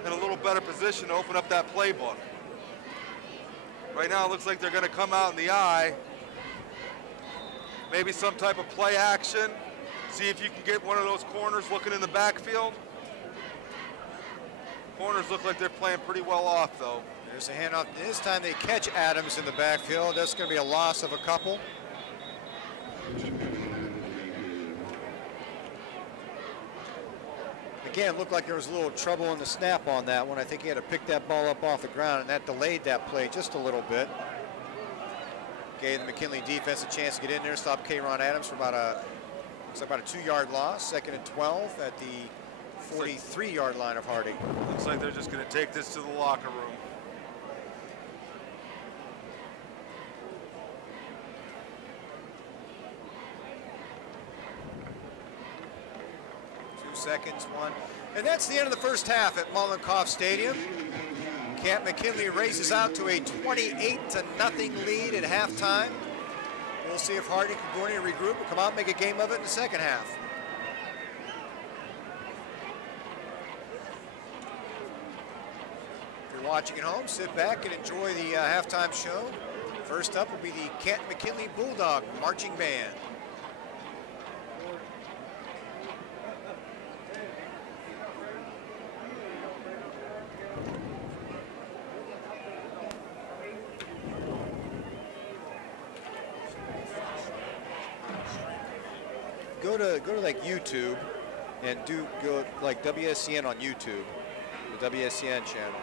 in a little better position to open up that playbook. Right now it looks like they're going to come out in the eye. Maybe some type of play action. See if you can get one of those corners looking in the backfield. Corners look like they're playing pretty well off, though. There's a handoff. This time they catch Adams in the backfield. That's going to be a loss of a couple. Again, looked like there was a little trouble in the snap on that one. I think he had to pick that ball up off the ground, and that delayed that play just a little bit. Gave the McKinley defense a chance to get in there, stop K-Ron Adams for about a 2-yard loss. 2nd and 12 at the 43-yard line of Hardy. Looks like they're just going to take this to the locker room. Seconds, one. And that's the end of the first half at Mollenkopf Stadium. Canton McKinley races out to a 28-0 lead at halftime. We'll see if Hardy can go in and regroup and come out and make a game of it in the second half. If you're watching at home, sit back and enjoy the halftime show. First up will be the Canton McKinley Bulldog Marching Band. Go to like YouTube and go like WSCN on YouTube, the WSCN channel.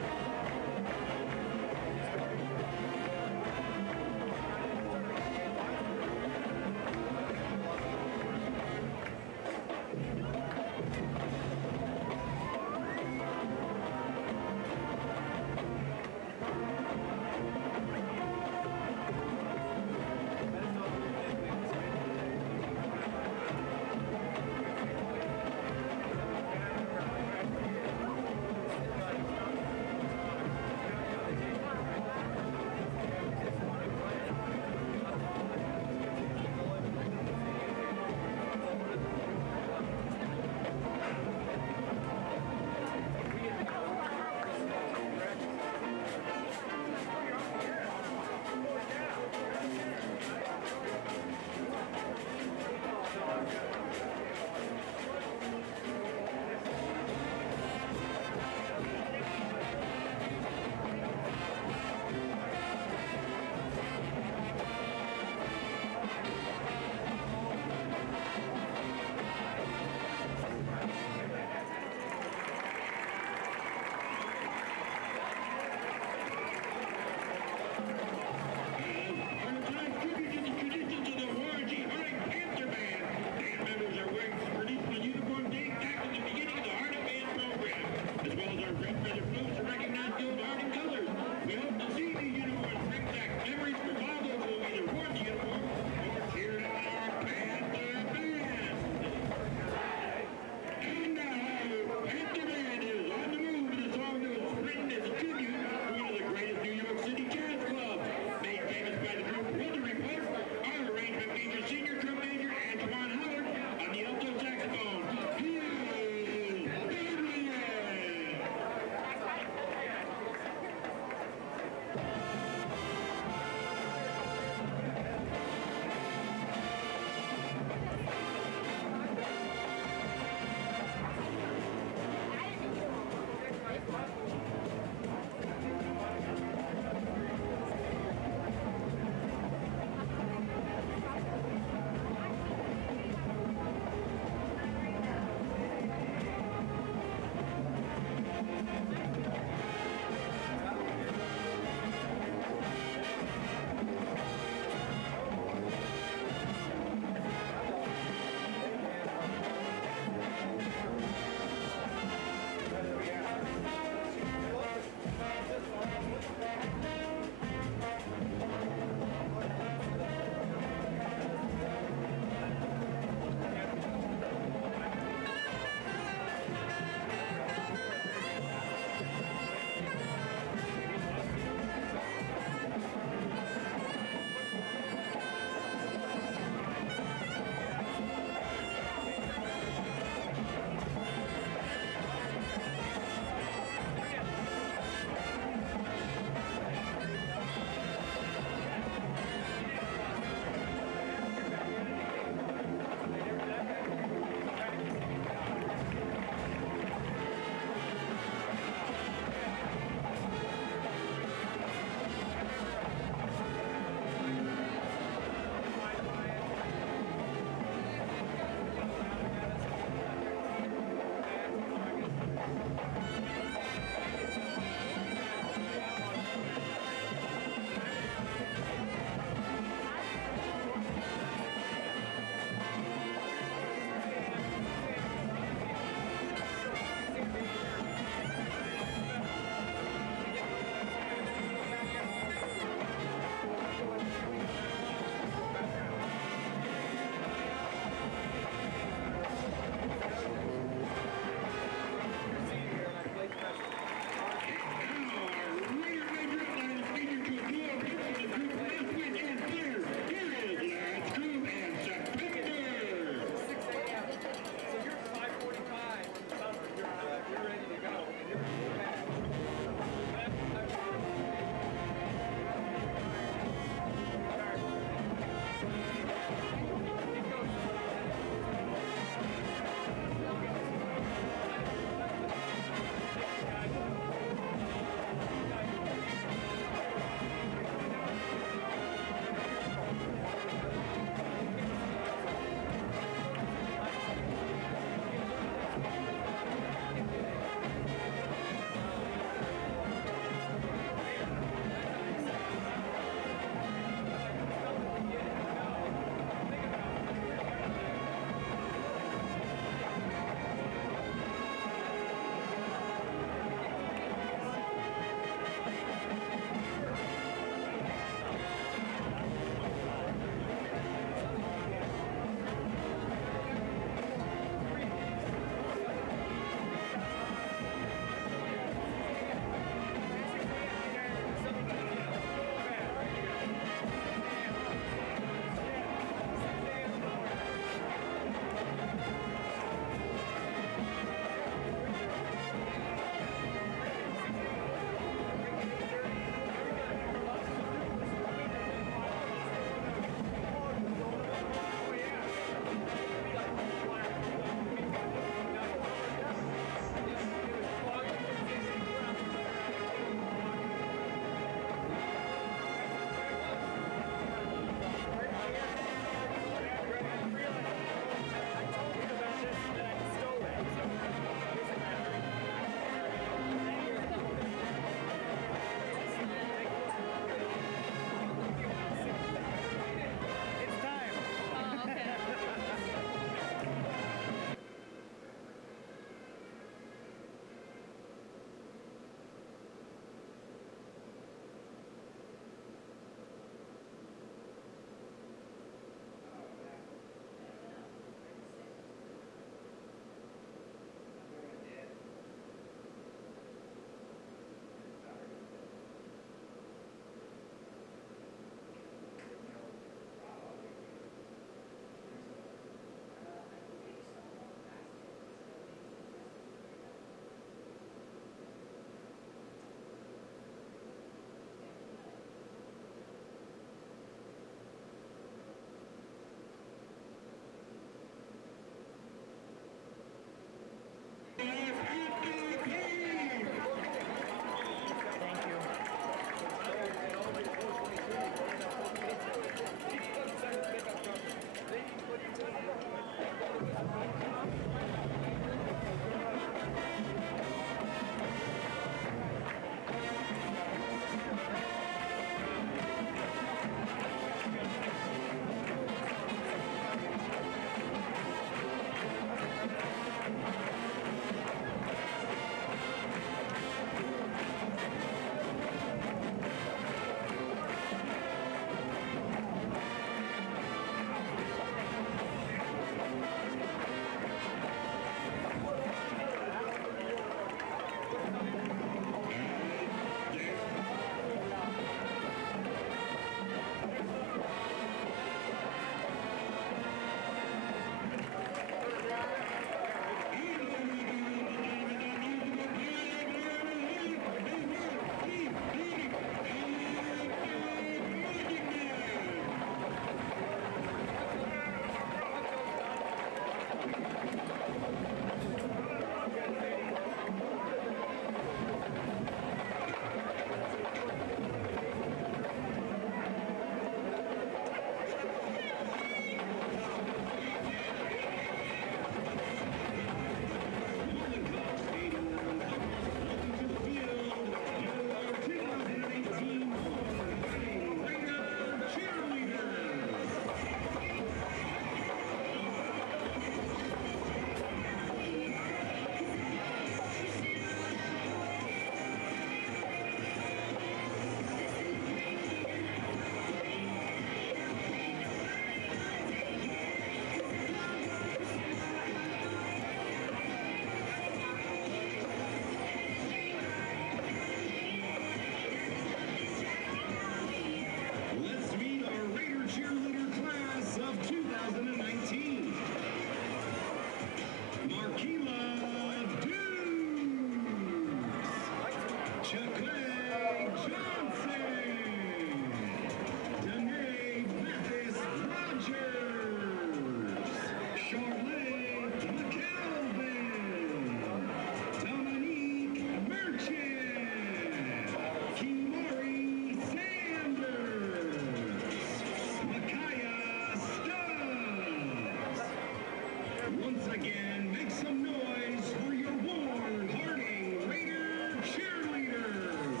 Once again, make some noise for your warm, Harding Raider cheerleaders.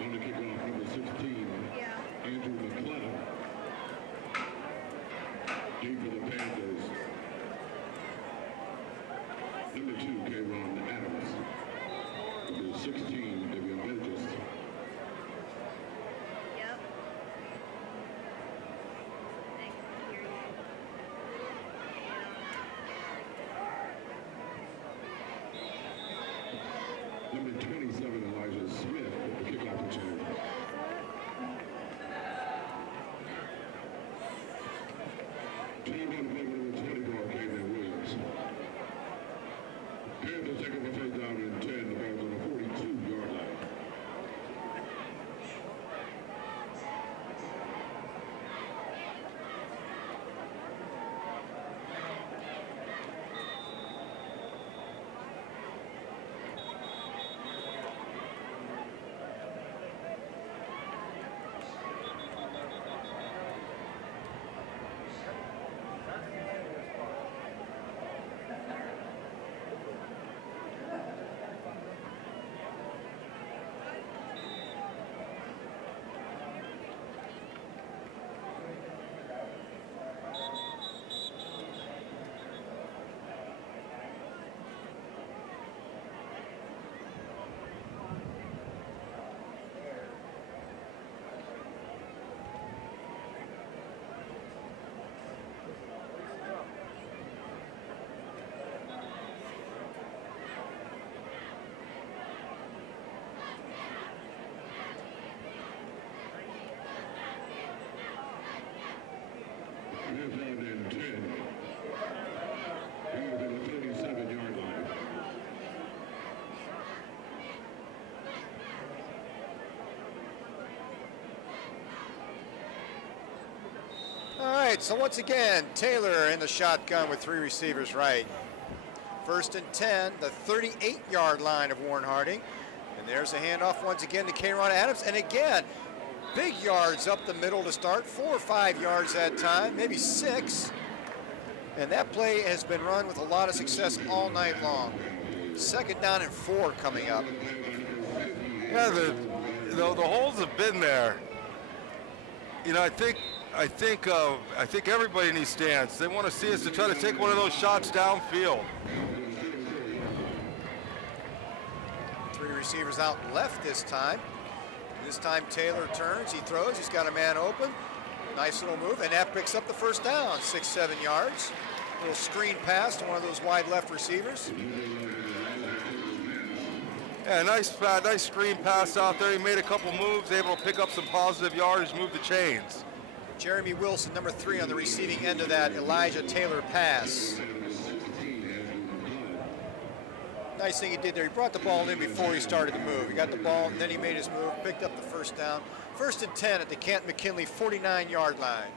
On the kickoff, number 16, Andrew McClellan. D for the Panthers. Number 2, Kayron Adams. Number 16, Devian Burgess. Yep. I can hear you. Number 27, Elijah Smith, with the kickoff return. Team on play number 24, Caden Williams. Panthers take up a first down and 10. The ball's on the 42-yard line. Here's down in 10. He's on the 37-yard line. All right, so once again, Taylor in the shotgun with 3 receivers right. First and 10, the 38-yard line of Warren Harding. And there's a handoff once again to Kayron Adams. And again, big yards up the middle to start, 4 or 5 yards that time, maybe 6. And that play has been run with a lot of success all night long. Second down and 4 coming up. Yeah, the holes have been there. You know, I think everybody needs stance. They want to see us to try to take one of those shots downfield. 3 receivers out left this time. This time Taylor turns, he throws, he's got a man open. Nice little move, and that picks up the first down, 6-7 yards. Little screen pass to one of those wide left receivers. Yeah, nice screen pass out there. He made a couple moves, able to pick up some positive yardage, move the chains. Jeremy Wilson, number 3, on the receiving end of that Elijah Taylor pass. Nice thing he did there. He brought the ball in before he started the move. He got the ball, and then he made his move, picked up the first down. 1st and 10 at the Canton McKinley 49-yard line.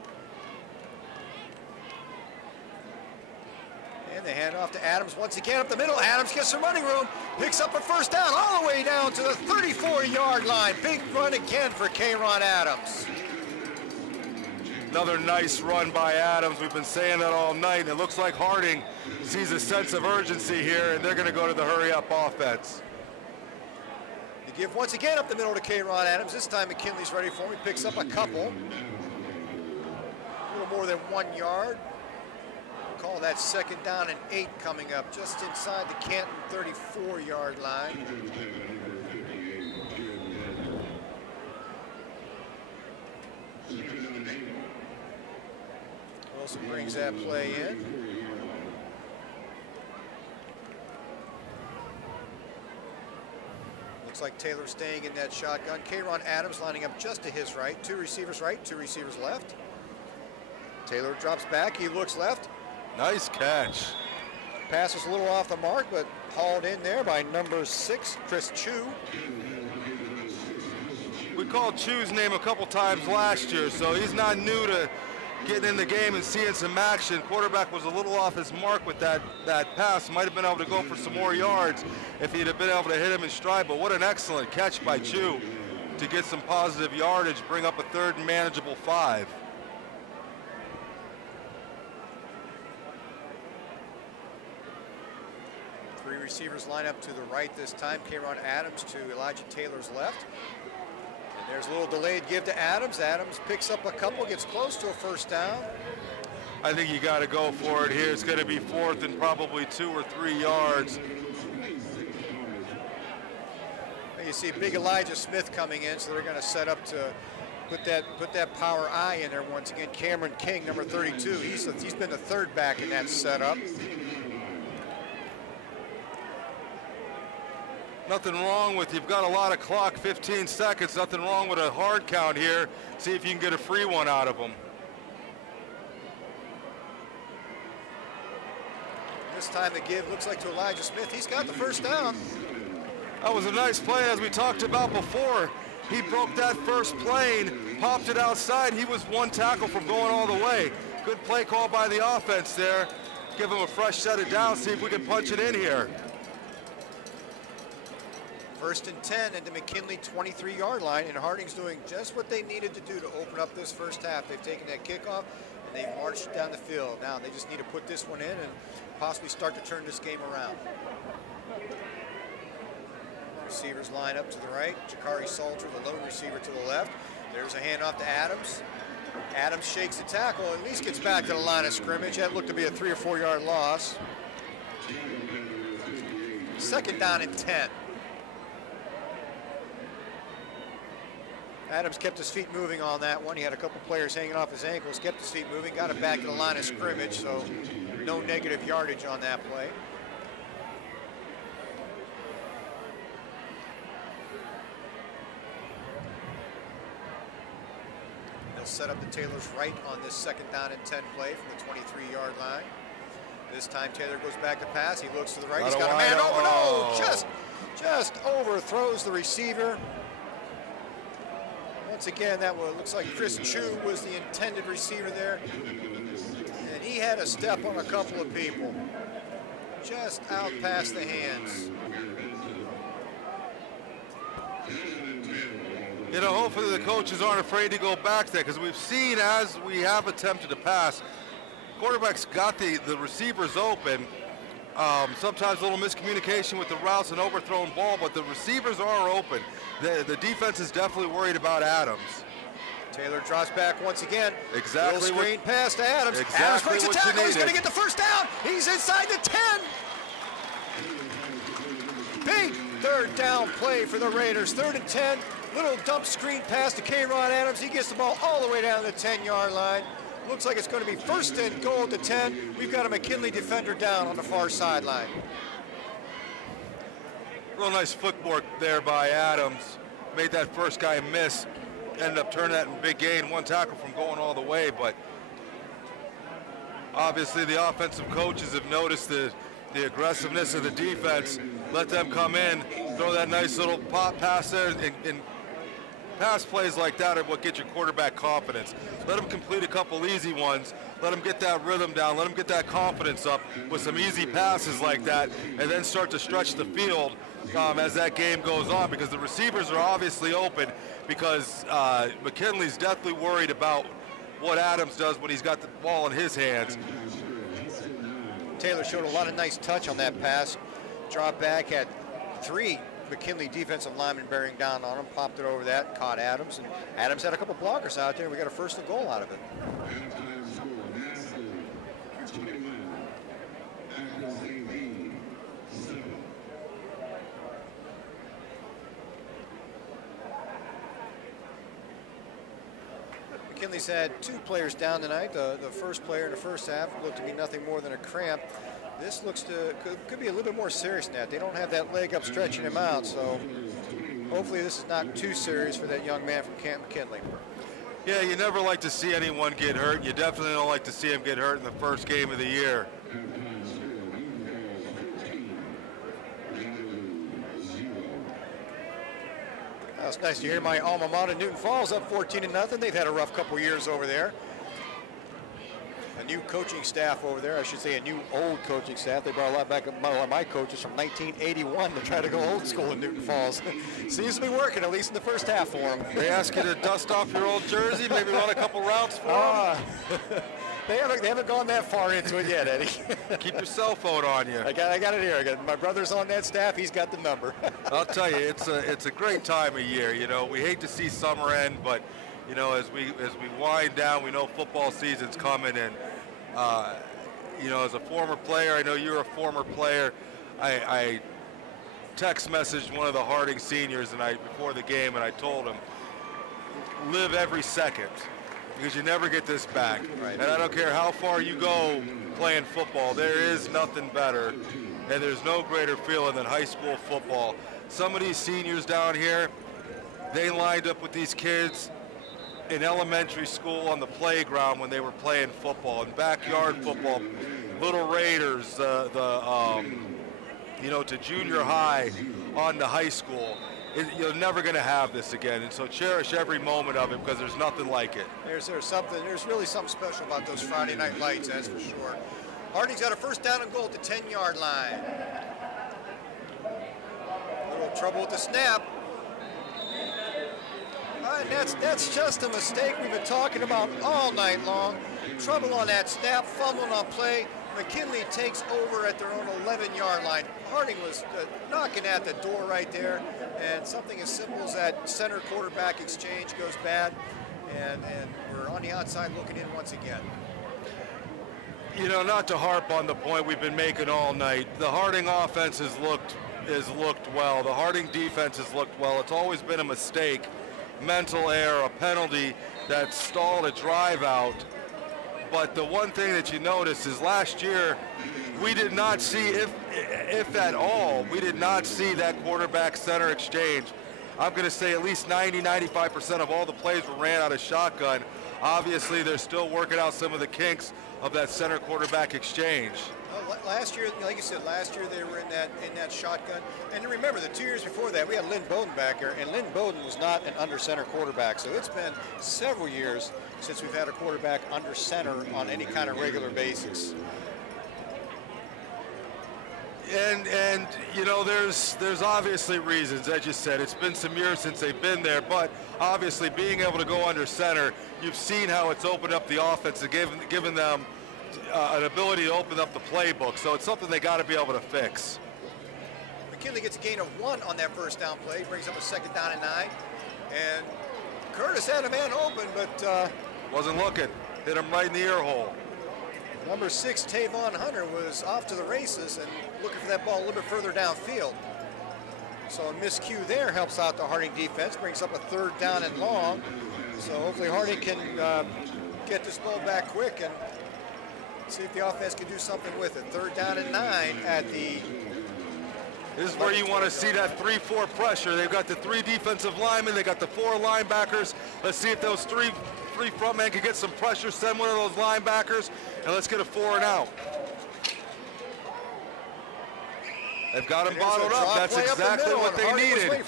And they hand off to Adams once again up the middle. Adams gets some running room, picks up a first down all the way down to the 34-yard line. Big run again for K-Ron Adams. Another nice run by Adams. We've been saying that all night. And it looks like Harding sees a sense of urgency here, and they're going to go to the hurry-up offense. They give once again up the middle to K-Ron Adams. This time McKinley's ready for him. He picks up a couple. A little more than 1 yard. Call that 2nd down and 8 coming up just inside the Canton 34-yard line. Wilson brings that play in. Looks like Taylor staying in that shotgun. K-Ron Adams lining up just to his right. 2 receivers right, 2 receivers left. Taylor drops back, he looks left. Nice catch. Pass was a little off the mark, but hauled in there by number 6, Chris Chu. We called Chu's name a couple times last year, so he's not new to getting in the game and seeing some action. Quarterback was a little off his mark with that pass. Might have been able to go for some more yards if he'd have been able to hit him in stride, but what an excellent catch by Chu to get some positive yardage, bring up a 3rd and manageable 5. Three receivers line up to the right this time. K-Ron Adams to Elijah Taylor's left. And there's a little delayed give to Adams. Adams picks up a couple, gets close to a first down. I think you got to go for it here. It's going to be 4th and probably 2 or 3 yards. And you see big Elijah Smith coming in, so they're going to set up to put that power I in there once again. Cameron King, number 32. He's been the 3rd back in that setup. Nothing wrong with, you've got a lot of clock, 15 seconds, nothing wrong with a hard count here. See if you can get a free one out of them. This time the give looks like to Elijah Smith. He's got the first down. That was a nice play, as we talked about before. He broke that first plane, popped it outside. He was 1 tackle from going all the way. Good play call by the offense there. Give him a fresh set of downs, see if we can punch it in here. 1st and 10 at the McKinley 23-yard line, and Harding's doing just what they needed to do to open up this first half. They've taken that kickoff, and they've marched down the field. Now they just need to put this one in and possibly start to turn this game around. Receivers line up to the right. Jakari Salter, the lone receiver, to the left. There's a handoff to Adams. Adams shakes the tackle, at least gets back to the line of scrimmage. That looked to be a 3 or 4 yard loss. 2nd down and 10. Adams kept his feet moving on that one. He had a couple players hanging off his ankles, kept his feet moving, got it back to the line of scrimmage, so no negative yardage on that play. They'll set up to Taylor's right on this 2nd down and 10 play from the 23-yard line. This time Taylor goes back to pass. He looks to the right. He's got a man over. No, just overthrows the receiver. Once again, that looks like Chris Chu was the intended receiver there. And he had a step on a couple of people. Just out past the hands. You know, hopefully the coaches aren't afraid to go back there, because we've seen, as we have attempted to pass, quarterbacks got the receivers open. Sometimes a little miscommunication with the routes and overthrown ball, but the receivers are open. The defense is definitely worried about Adams. Taylor drops back once again. Exactly. Little screen pass to Adams. Exactly. Adams breaks a tackle. He's going to needed. get the first down. He's inside the 10. Big 3rd down play for the Raiders. 3rd and 10. Little dump screen pass to K-Ron Adams. He gets the ball all the way down the 10-yard line. Looks like it's going to be 1st and goal to 10. We've got a McKinley defender down on the far sideline. Real nice footwork there by Adams. Made that first guy miss. ended up turning that in big gain, one tackle from going all the way. But obviously the offensive coaches have noticed the aggressiveness of the defense. Let them come in, throw that nice little pop pass there, and pass plays like that are what get your quarterback confidence. Let them complete a couple easy ones. Let them get that rhythm down. Let them get that confidence up with some easy passes like that, and then start to stretch the field as that game goes on, because the receivers are obviously open, because McKinley's deathly worried about what Adams does when he's got the ball in his hands. Taylor showed a lot of nice touch on that pass. Dropped back, had 3 McKinley defensive linemen bearing down on him, popped it over that, caught Adams, and Adams had a couple blockers out there. We got a first and goal out of it. McKinley's had 2 players down tonight. The first player in the first half looked to be nothing more than a cramp. This looks to could be a little bit more serious than that. They don't have that leg up stretching him out, so hopefully this is not too serious for that young man from Canton McKinley. Yeah, you never like to see anyone get hurt. You definitely don't like to see him get hurt in the first game of the year. It's nice to hear my alma mater, Newton Falls, up 14-0. They've had a rough couple years over there. A new coaching staff over there. I should say a new old coaching staff. They brought a lot of my coaches from 1981 to try to go old school in Newton Falls. Seems to be working, at least in the first half for them. They ask you to dust off your old jersey, maybe run a couple routes for them? They haven't gone that far into it yet, Eddie. Keep your cell phone on you. I got it here. My brother's on that staff. He's got the number. I'll tell you, it's a great time of year. You know, we hate to see summer end, but you know, as we wind down, we know football season's coming, and you know, as a former player, I know you're a former player. I text messaged one of the Harding seniors before the game, and I told him, live every second, because you never get this back. Right. And I don't care how far you go playing football, there is nothing better, and there's no greater feeling than high school football. Some of these seniors down here, they lined up with these kids in elementary school on the playground when they were playing football, and backyard football, Little Raiders, you know, to junior high on to high school. You're never going to have this again, and so cherish every moment of it, because there's nothing like it. There's really something special about those Friday night lights, that's for sure. Harding's got a first down and goal at the 10-yard line. A little trouble with the snap. And that's just a mistake we've been talking about all night long. Trouble on that snap, fumbling on play. McKinley takes over at their own 11-yard line. Harding was knocking at the door right there, and something as simple as that center quarterback exchange goes bad, and we're on the outside looking in once again. You know, not to harp on the point we've been making all night, the Harding offense has looked well. The Harding defense has looked well. It's always been a mistake, mental error, a penalty that stalled a drive out. But the one thing that you notice is last year we did not see, if at all, we did not see that quarterback center exchange. I'm going to say at least 90-95% of all the plays were ran out of shotgun. Obviously, they're still working out some of the kinks of that center quarterback exchange. Well, last year, like you said, last year they were in that shotgun. And remember, the 2 years before that, we had Lynn Bowden back there, and Lynn Bowden was not an under center quarterback. So it's been several years since we've had a quarterback under center on any kind of regular basis. And you know, there's obviously reasons, as you said. It's been some years since they've been there, but obviously being able to go under center, you've seen how it's opened up the offense and given them an ability to open up the playbook. So it's something they got to be able to fix. McKinley gets a gain of 1 on that first down play, brings up a 2nd down and 9, and Curtis had a man open, but wasn't looking. Hit him right in the ear hole. Number 6, Tavon Hunter, was off to the races and looking for that ball a little bit further downfield. So a miscue there helps out the Harding defense, brings up a 3rd down and long. So hopefully Harding can get this ball back quick and see if the offense can do something with it. 3rd down and 9 at the This is where you want to see that 3-4 pressure. They've got the 3 defensive linemen, they got the 4 linebackers. Let's see if those three front men can get some pressure, send one of those linebackers, and let's get a 4 and out. They've got him bottled up. That's exactly what they needed.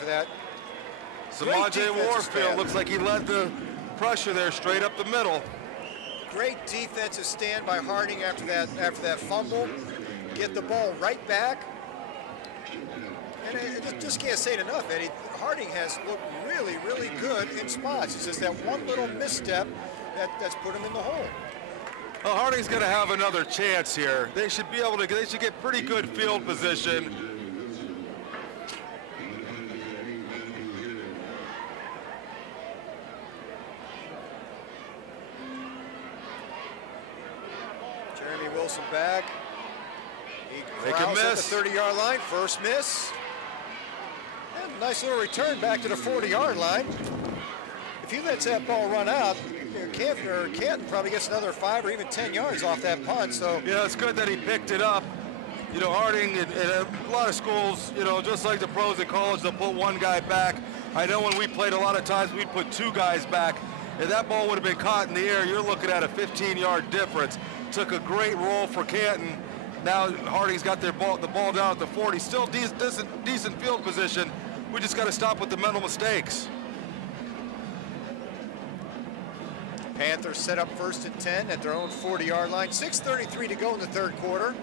Samaje Warfield looks like he led the pressure there straight up the middle. Great defensive stand by Harding after that fumble. Get the ball right back. And I just can't say it enough, Eddie. Harding has looked really, really good in spots. It's just that one little misstep that's put him in the hole. Well, Harding's going to have another chance here. They should be able to. They should get pretty good field position. Jeremy Wilson back. He They can miss. At the 30-yard line. First miss. And nice little return back to the 40-yard line. If he lets that ball run out, Canton probably gets another 5 or even 10 yards off that punt. So yeah, it's good that he picked it up. You know, Harding in a lot of schools, you know, just like the pros in college, they'll put one guy back. I know when we played a lot of times we'd put 2 guys back. If that ball would have been caught in the air, you're looking at a 15-yard difference. Took a great roll for Canton. Now Harding's got the ball down at the 40. Still decent field position. We just got to stop with the mental mistakes. Panthers set up 1st and 10 at their own 40-yard line. 6:33 to go in the 3rd quarter.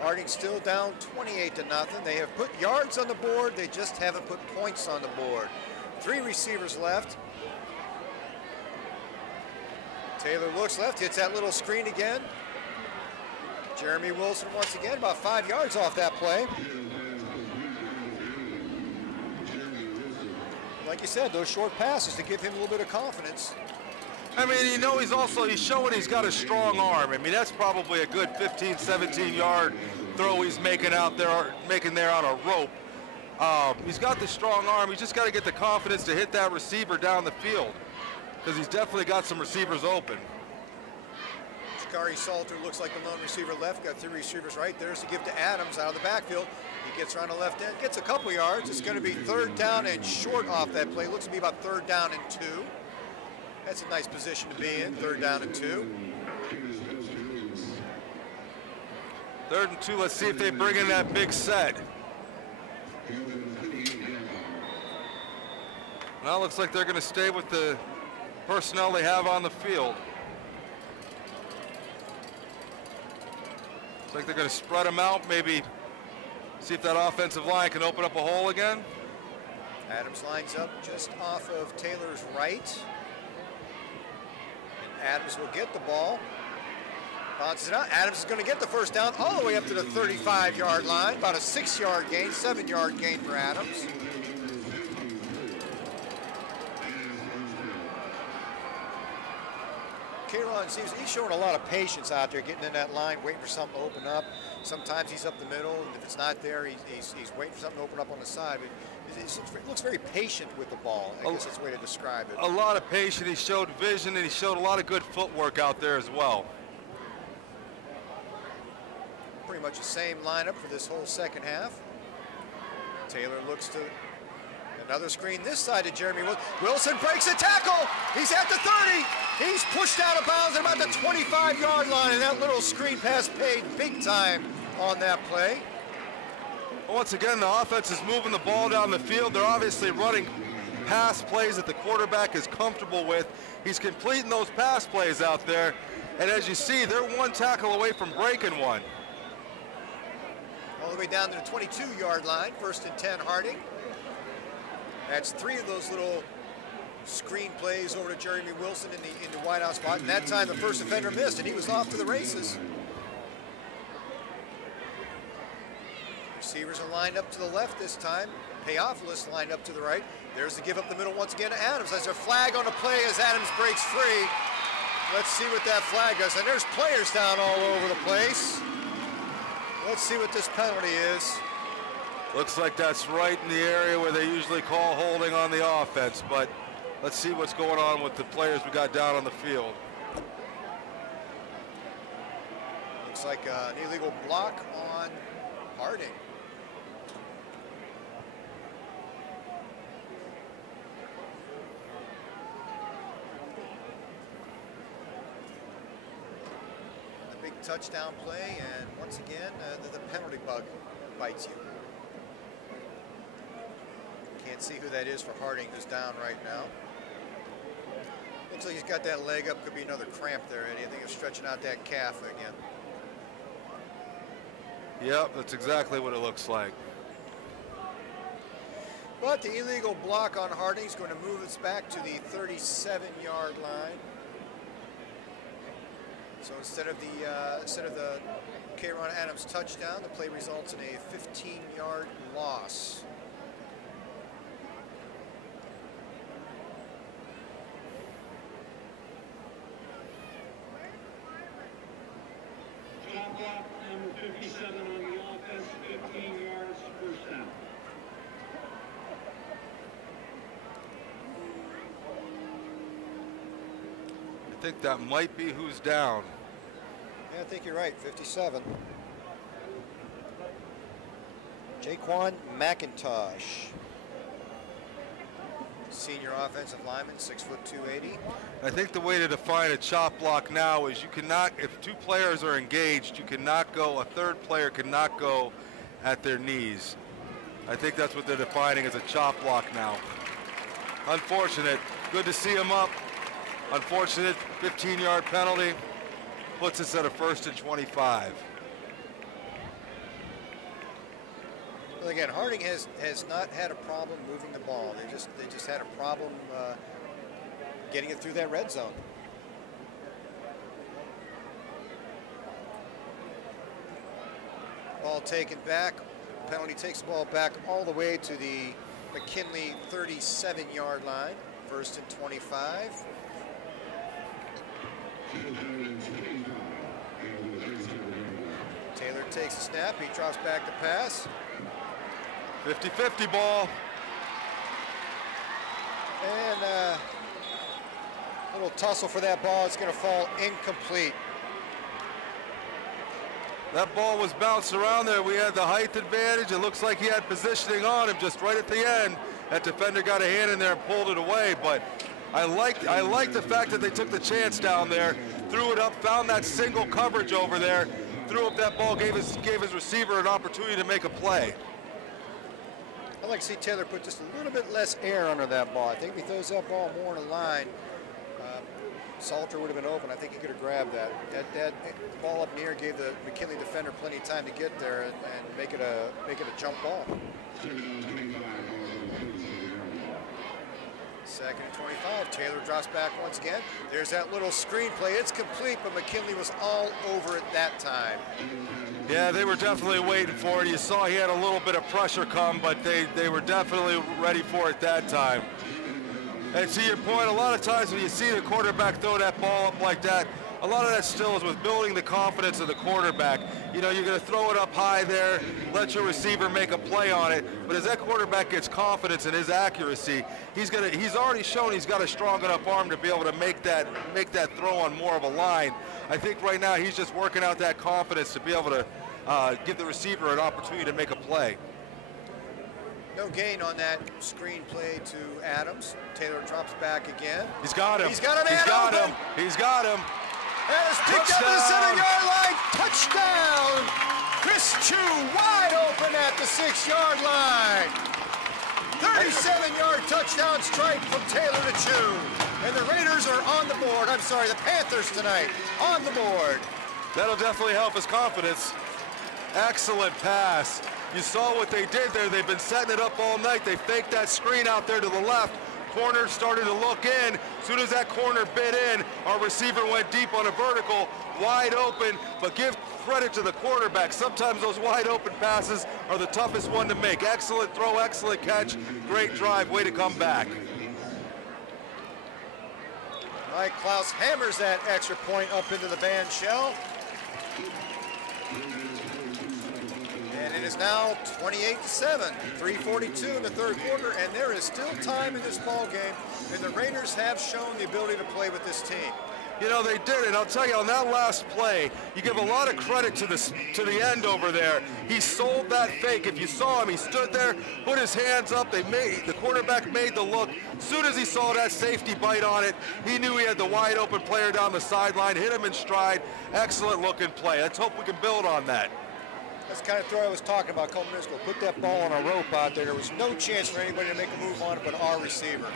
Harding still down 28-0. They have put yards on the board. They just haven't put points on the board. 3 receivers left. Taylor looks left, hits that little screen again. Jeremy Wilson once again, about 5 yards off that play. Like you said, those short passes to give him a little bit of confidence. I mean, you know, he's showing he's got a strong arm. I mean, that's probably a good 15, 17-yard throw he's making there on a rope. He's got the strong arm. He's just got to get the confidence to hit that receiver down the field, because he's definitely got some receivers open. Shakari Salter looks like the lone receiver left, got 3 receivers right. There's to give to Adams out of the backfield. He gets around the left end, gets a couple yards. It's going to be 3rd down and short off that play. Looks to be about 3rd down and 2. That's a nice position to be in, 3rd down and 2. 3rd and 2, let's see if they bring in that big set. Now it looks like they're going to stay with the personnel they have on the field. Looks like they're going to spread them out, maybe see if that offensive line can open up a hole again. Adams lines up just off of Taylor's right. And Adams will get the ball. Bounces it out. Adams is going to get the 1st down all the way up to the 35-yard line. About a 6-yard gain, 7-yard gain for Adams. Kieran seems he's showing a lot of patience out there, getting in that line, waiting for something to open up. Sometimes he's up the middle, and if it's not there, he's waiting for something to open up on the side. But he looks very patient with the ball. I guess that's the way to describe it. A lot of patience. He showed vision, and he showed a lot of good footwork out there as well. Pretty much the same lineup for this whole 2nd half. Taylor looks to another screen this side to Jeremy Wilson. Wilson breaks a tackle. He's at the 30. He's pushed out of bounds at about the 25-yard line, and that little screen pass paid big time on that play. Once again, the offense is moving the ball down the field. They're obviously running pass plays that the quarterback is comfortable with. He's completing those pass plays out there, and as you see, they're 1 tackle away from breaking one. All the way down to the 22-yard line, 1st and 10 Harding. That's 3 of those little screen plays over to Jeremy Wilson in the wideout spot. And that time the first defender missed, and he was off to the races. Receivers are lined up to the left this time. Payofflis lined up to the right. There's the give up the middle once again to Adams. There's a flag on the play as Adams breaks free. Let's see what that flag does. And there's players down all over the place. Let's see what this penalty is. Looks like that's right in the area where they usually call holding on the offense, but let's see what's going on with the players we got down on the field. Looks like an illegal block on Harding. The big touchdown play, and once again, the penalty bug bites you. Can't see who that is for Harding, who's down right now. Looks like he's got that leg up. Could be another cramp there, Eddie. I think he's stretching out that calf again. Yep, that's exactly what it looks like. But the illegal block on Harding is going to move us back to the 37-yard line. So instead of the K-Ron Adams touchdown, the play results in a 15-yard loss. Shot clock number 57 on the offense, 15 yards, first down. I think that might be who's down. Yeah, I think you're right, 57. Jaquan McIntosh. Senior offensive lineman, 6'2", 280. I think the way to define a chop block now is you cannot, if two players are engaged, you cannot go, a third player cannot go at their knees. I think that's what they're defining as a chop block now. Unfortunate. Good to see him up. Unfortunate 15-yard penalty. Puts us at a 1st and 25. Well, again, Harding has not had a problem moving the ball. They just had a problem getting it through that red zone. Ball taken back. Penalty takes the ball back all the way to the McKinley 37-yard line. 1st and 25. Taylor takes a snap. He drops back to pass. 50-50 ball. And a little tussle for that ball. It's going to fall incomplete. That ball was bounced around there. We had the height advantage. It looks like he had positioning on him just right at the end. That defender got a hand in there and pulled it away. But I like the fact that they took the chance down there, threw it up, found that single coverage over there, threw up that ball, gave his receiver an opportunity to make a play. I'd like to see Taylor put just a little bit less air under that ball. I think if he throws that ball more in a line, Salter would have been open. I think he could have grabbed that. That ball up near gave the McKinley defender plenty of time to get there and make it a jump ball. 2nd and 25. Taylor drops back once again. There's that little screen play. It's complete, but McKinley was all over it that time. Yeah, they were definitely waiting for it. You saw he had a little bit of pressure come, but they were definitely ready for it that time. And to your point, a lot of times when you see the quarterback throw that ball up like that, a lot of that still is with building the confidence of the quarterback. You know, you're going to throw it up high there, let your receiver make a play on it. But as that quarterback gets confidence in his accuracy, he's already shown he's got a strong enough arm to be able to make that throw on more of a line. I think right now he's just working out that confidence to be able to give the receiver an opportunity to make a play. No gain on that screen play to Adams. Taylor drops back again. He's got him. He's got him. He's got him. And it's picked up at the 7-yard line. Touchdown! Chris Chu wide open at the 6-yard line. 37-yard touchdown strike from Taylor to Chu. And the Raiders are on the board. I'm sorry, the Panthers tonight on the board. That'll definitely help his confidence. Excellent pass. You saw what they did there. They've been setting it up all night. They faked that screen out there to the left. Corner started to look in. As soon as that corner bit in, our receiver went deep on a vertical, wide open, but give credit to the quarterback. Sometimes those wide open passes are the toughest one to make. Excellent throw, excellent catch, great drive, way to come back. Mike Klaus hammers that extra point up into the band shell. And it is now 28-7, 3:42 in the third quarter, and there is still time in this ball game, and the Raiders have shown the ability to play with this team. You know, they did, and I'll tell you, on that last play, you give a lot of credit to the end over there. He sold that fake. If you saw him, he stood there, put his hands up. The quarterback made the look. As soon as he saw that safety bite on it, he knew he had the wide open player down the sideline, hit him in stride. Excellent looking play. Let's hope we can build on that. That's the kind of throw I was talking about a couple minutes ago. Put that ball on a rope out there. There was no chance for anybody to make a move on it but our receiver.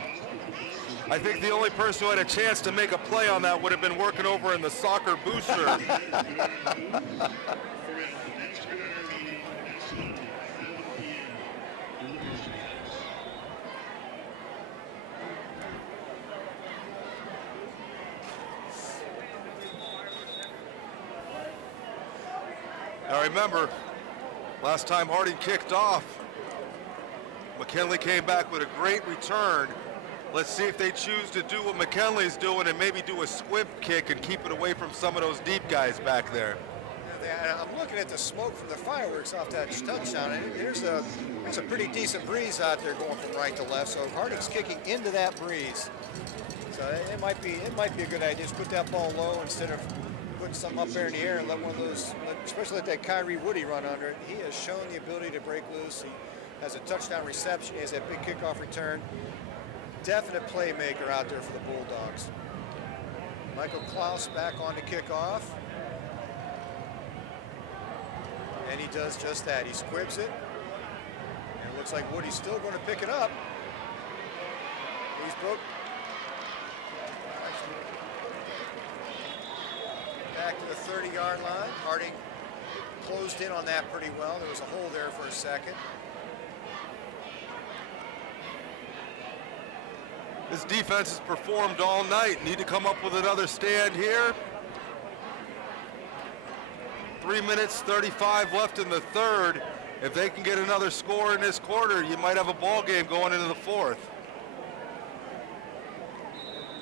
I think the only person who had a chance to make a play on that would have been working over in the soccer booster. Now remember, last time Harding kicked off, McKinley came back with a great return. Let's see if they choose to do what McKinley's doing and maybe do a squib kick and keep it away from some of those deep guys back there. I'm looking at the smoke from the fireworks off that touchdown, and there's a pretty decent breeze out there going from right to left. So Harding's kicking into that breeze. So it might be a good idea. Just put that ball low instead of putting something up there in the air and let one of those, especially let that Kyrie Woody run under it. He has shown the ability to break loose. He has a touchdown reception. He has that big kickoff return. Definite playmaker out there for the Bulldogs. Michael Klaus back on to kickoff. And he does just that. He squibs it. And it looks like Woody's still going to pick it up. He's broke. Back to the 30-yard line. Harding closed in on that pretty well. There was a hole there for a second. This defense has performed all night. Need to come up with another stand here. 3 minutes, 35 left in the third. If they can get another score in this quarter, you might have a ball game going into the fourth.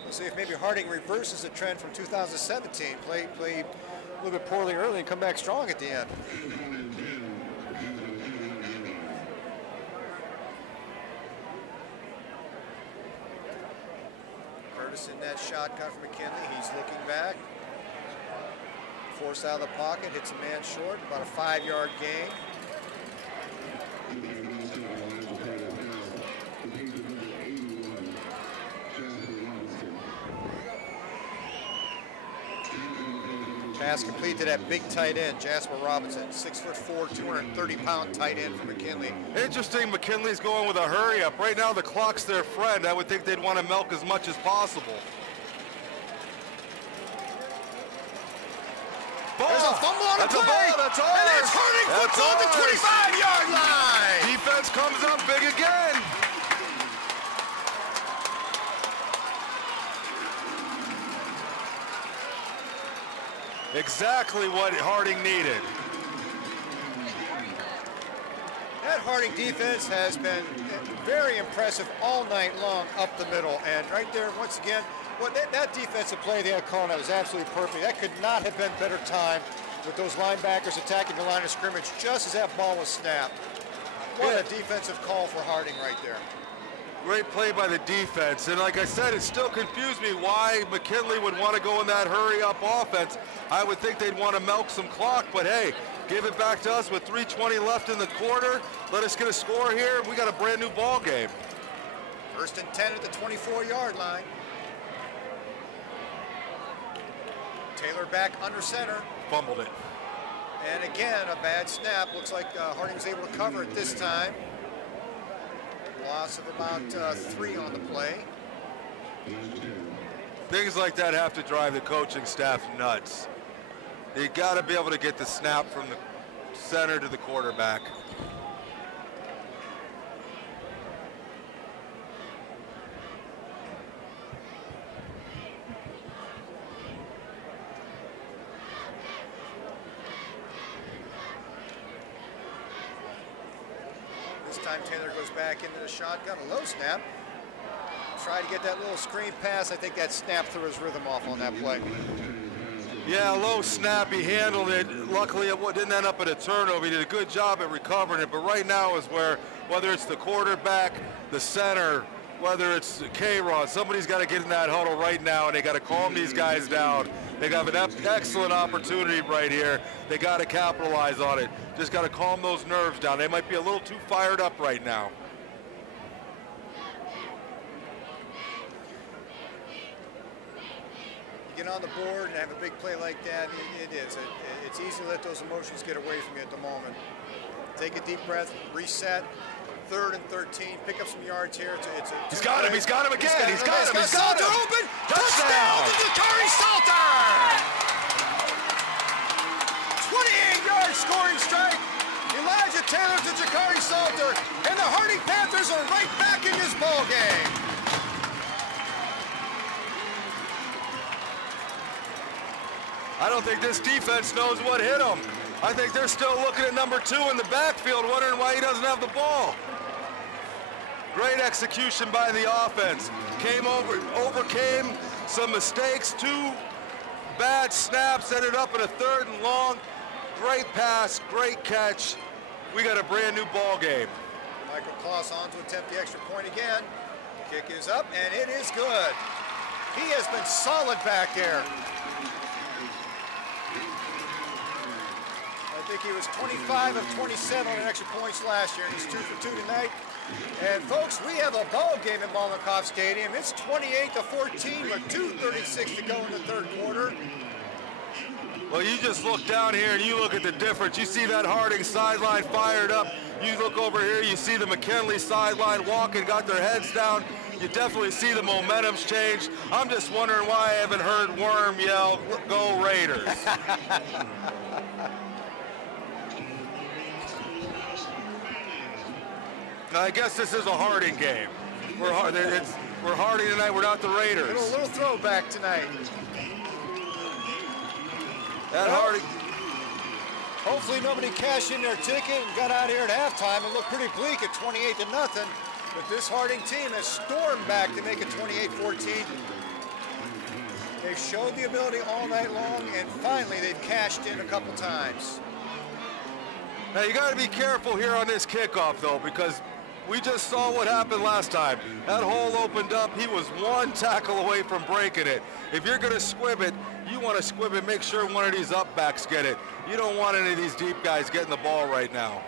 We'll see if maybe Harding reverses the trend from 2017. Play a little bit poorly early and come back strong at the end. In that shotgun from McKinley, he's looking back. Forced out of the pocket, hits a man short, about a 5-yard gain. Pass complete to that big tight end, Jasper Robinson, 6'4", 230-pound tight end for McKinley. Interesting, McKinley's going with a hurry up. Right now the clock's their friend. I would think they'd want to milk as much as possible. Ball. There's a fumble on the play. Ball. That's ours. And it's Harding football at the 25-yard line. Defense comes up big again. Exactly what Harding needed. That Harding defense has been very impressive all night long up the middle. And right there, once again, that defensive play they had called out was absolutely perfect. That could not have been better timed with those linebackers attacking the line of scrimmage just as that ball was snapped. What a defensive call for Harding right there. Great play by the defense, and like I said, it still confused me why McKinley would want to go in that hurry-up offense. I would think they'd want to milk some clock, but hey, give it back to us with 3:20 left in the quarter. Let us get a score here. We got a brand new ball game. 1st and 10 at the 24-yard line. Taylor back under center. Fumbled it. And again, a bad snap. Looks like Harding was able to cover it this time. Loss of about 3 on the play. Things like that have to drive the coaching staff nuts. You got to be able to get the snap from the center to the quarterback. This time Taylor goes back into the shotgun, a low snap. Tried to get that little screen pass. I think that snap threw his rhythm off on that play. Yeah, low snap, he handled it. Luckily, it didn't end up in a turnover. He did a good job at recovering it, but right now is where, whether it's the quarterback, the center, whether it's K-Rod, somebody's got to get in that huddle right now, and they got to calm these guys down. They got an excellent opportunity right here. They got to capitalize on it. Just got to calm those nerves down. They might be a little too fired up right now. You get on the board and have a big play like that, it's easy to let those emotions get away from you at the moment. Take a deep breath, reset. 3rd and 13, pick up some yards here. He's got him again. He's got him. Salter open. Touchdown to Jakari Salter. 28-yard scoring strike. Elijah Taylor to Jakari Salter, and the Harding Panthers are right back in this ball game. I don't think this defense knows what hit them. I think they're still looking at number 2 in the backfield, wondering why he doesn't have the ball. Great execution by the offense. Overcame some mistakes, 2 bad snaps, ended up in a 3rd and long. Great pass, great catch. We got a brand new ball game. Michael Kloss on to attempt the extra point again. Kick is up, and it is good. He has been solid back there. I think he was 25 of 27 on extra points last year, and he's 2 for 2 tonight. And folks, we have a ball game at Molotov Stadium. It's 28-14 with 2:36 to go in the 3rd quarter. Well, you just look down here and you look at the difference. You see that Harding sideline fired up. You look over here, you see the McKinley sideline walking, got their heads down. You definitely see the momentum's changed. I'm just wondering why I haven't heard Worm yell, "Go Raiders." I guess this is a Harding game. We're Harding tonight. We're not the Raiders. A little throwback tonight. That Harding. Hopefully nobody cashed in their ticket and got out here at halftime. It looked pretty bleak at 28-0. But this Harding team has stormed back to make it 28-14. They've showed the ability all night long, and finally they've cashed in a couple times. Now you got to be careful here on this kickoff, though, because we just saw what happened last time. That hole opened up. He was 1 tackle away from breaking it. If you're going to squib it, you want to squib it. Make sure one of these up backs get it. You don't want any of these deep guys getting the ball right now.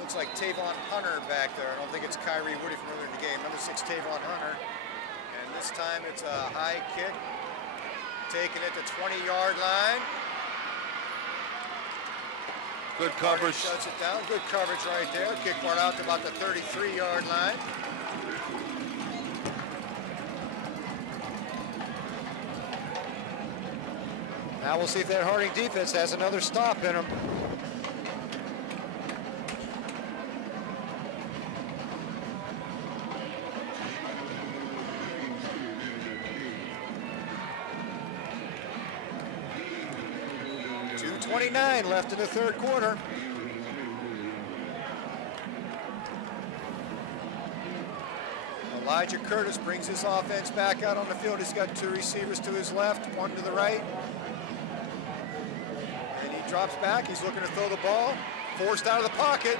Looks like Tavon Hunter back there. I don't think it's Kyrie Woody from earlier in the game. Number 6, Tavon Hunter. And this time it's a high kick. Taking it to 20-yard line. Good coverage. Shuts it down. Good coverage right there. Kick one out to about the 33-yard line. Now we'll see if that Harding defense has another stop in them. .29 left in the 3rd quarter. Elijah Curtis brings his offense back out on the field. He's got 2 receivers to his left, 1 to the right. And he drops back. He's looking to throw the ball. Forced out of the pocket.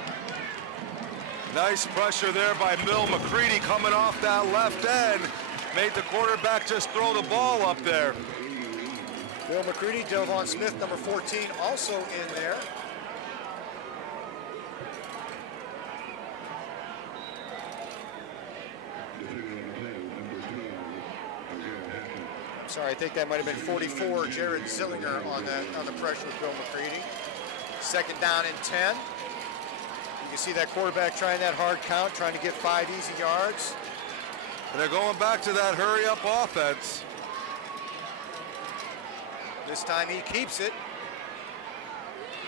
Nice pressure there by Mill McCready coming off that left end. Made the quarterback just throw the ball up there. Bill McCready, Delvon Smith, number 14, also in there. I'm sorry, I think that might have been 44, Jared Zillinger on the pressure with Bill McCready. 2nd down and 10. You can see that quarterback trying that hard count, trying to get 5 easy yards. And they're going back to that hurry-up offense. This time he keeps it.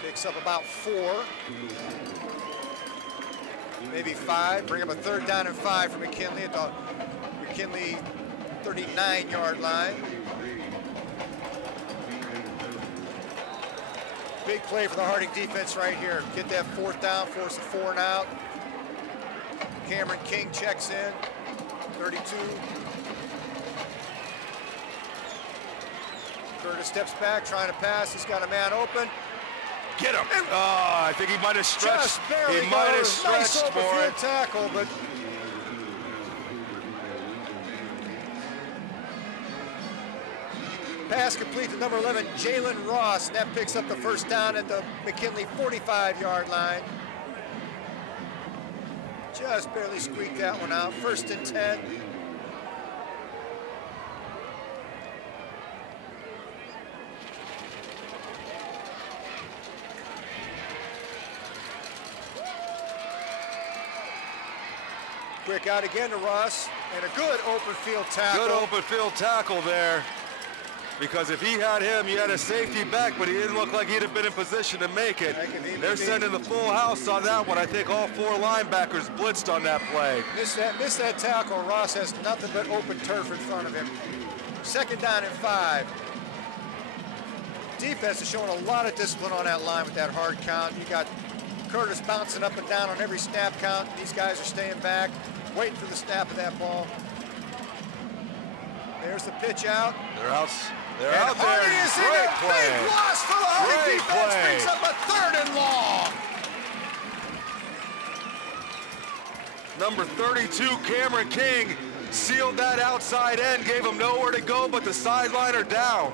Picks up about 4. Maybe 5. Bring up a 3rd down and 5 for McKinley at the McKinley 39-yard line. Big play for the Harding defense right here. Get that 4th down, force the 4 and out. Cameron King checks in. 32. Curtis steps back, trying to pass. He's got a man open. Get him. Oh, I think he might have stretched. Just barely He might have nice stretched for open it. field tackle, but pass complete to number 11, Jalen Ross, and that picks up the first down at the McKinley 45-yard line. Just barely squeaked that one out. 1st and 10. Quick out again to Ross, and a good open field tackle. Good open field tackle there. Because if he had him, he had a safety back, but he didn't look like he'd have been in position to make it. They're sending the full house on that one. I think all 4 linebackers blitzed on that play. Missed that tackle. Ross has nothing but open turf in front of him. 2nd down and 5. Defense is showing a lot of discipline on that line with that hard count. You got Curtis bouncing up and down on every snap count. These guys are staying back, waiting for the snap of that ball. There's the pitch out. They're out. They're and out there. Hardy is in Great a play. big loss for the Hardy Great defense. play. Brings up a 3rd and long. Number 32, Cameron King, sealed that outside end, gave him nowhere to go but the sideliner down.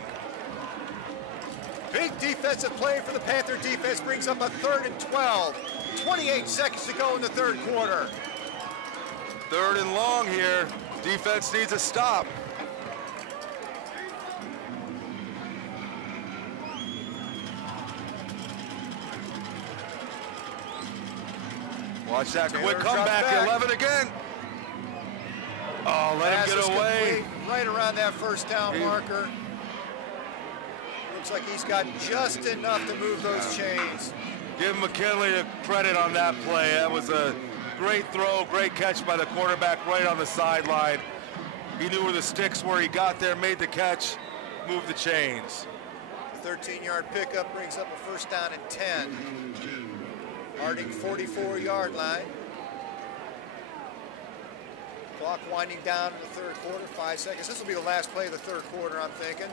Big defensive play for the Panther defense. Brings up a 3rd and 12. 28 seconds to go in the 3rd quarter. 3rd and long here. Defense needs a stop. Watch that Taylor quick drops comeback, back. 11 again. Oh, let him Pass is get away. complete, right around that 1st down marker. Looks like he's got just enough to move those chains. Give McKinley the credit on that play. That was a great throw, great catch by the quarterback right on the sideline. He knew where the sticks were. He got there, made the catch, moved the chains. 13-yard pickup brings up a 1st down and 10. Harding 44-yard line. Clock winding down in the 3rd quarter, 5 seconds. This will be the last play of the 3rd quarter, I'm thinking.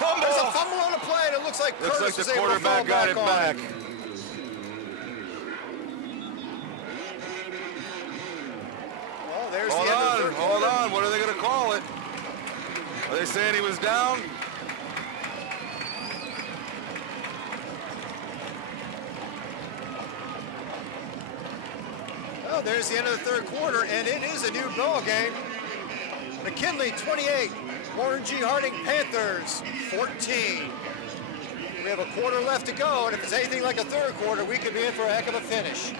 Fumble! There's a fumble on the play, and it looks like Looks Curtis like was the able to fall quarterback got it on back. Well, there's Hold the end of the on, 3rd hold quarter. on. What are they going to call it? Are they saying he was down? Well, there's the end of the 3rd quarter, and it is a new ball game. McKinley 28, Warren G. Harding Panthers 14. We have a quarter left to go, and if it's anything like a 3rd quarter, we could be in for a heck of a finish.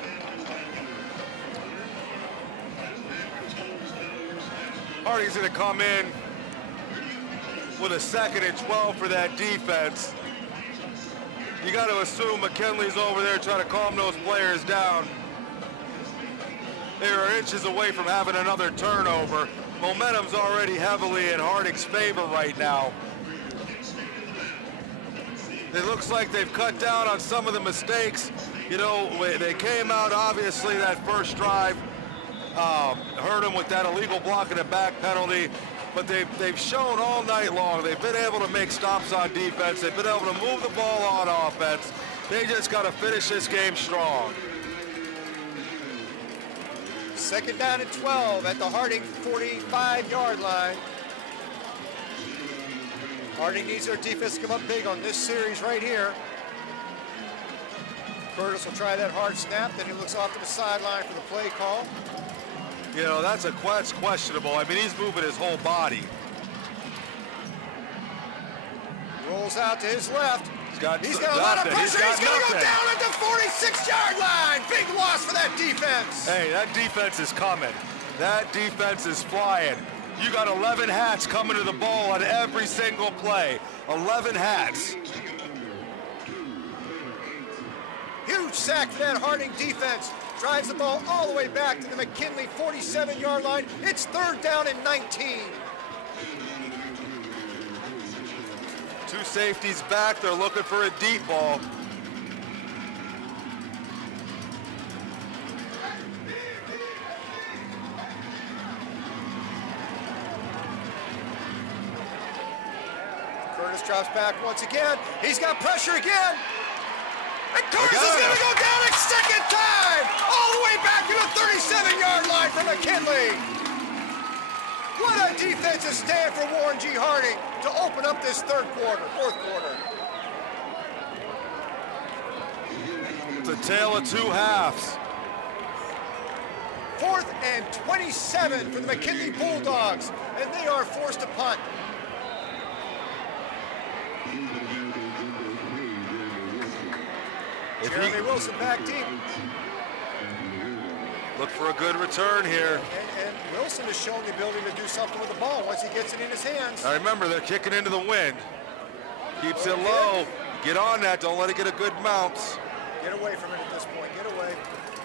Harding's going to come in with a 2nd and 12 for that defense. You got to assume McKinley's over there trying to calm those players down. They are inches away from having another turnover. Momentum's already heavily in Harding's favor right now. It looks like they've cut down on some of the mistakes. You know, they came out, obviously, that first drive, hurt them with that illegal block and a back penalty, but they've shown all night long they've been able to make stops on defense. They've been able to move the ball on offense. They just got to finish this game strong. 2nd down and 12 at the Harding 45-yard line. Harding needs their defense to come up big on this series right here. Curtis will try that hard snap, then he looks off to the sideline for the play call. You know, that's questionable. I mean, he's moving his whole body. Rolls out to his left. He's got a lot of pressure. He's going to go nothing. down at the 46-yard line. Big loss for that defense. Hey, that defense is coming. That defense is flying. You got 11 hats coming to the ball on every single play. 11 hats. Huge sack for that Harding defense. Drives the ball all the way back to the McKinley 47-yard line. It's 3rd down and 19. Two safeties back. They're looking for a deep ball. Curtis drops back once again. He's got pressure again. And Carson's going to go down a second time! All the way back to the 37-yard line for McKinley. What a defensive stand for Warren G. Harding to open up this fourth quarter. It's a tale of two halves. 4th and 27 for the McKinley Bulldogs, and they are forced to punt. Jeremy Wilson back deep. Look for a good return here. And Wilson has shown the ability to do something with the ball once he gets it in his hands. Now remember, they're kicking into the wind. Keeps it low. Get on that. Don't let it get a good bounce. Get away from it at this point. Get away.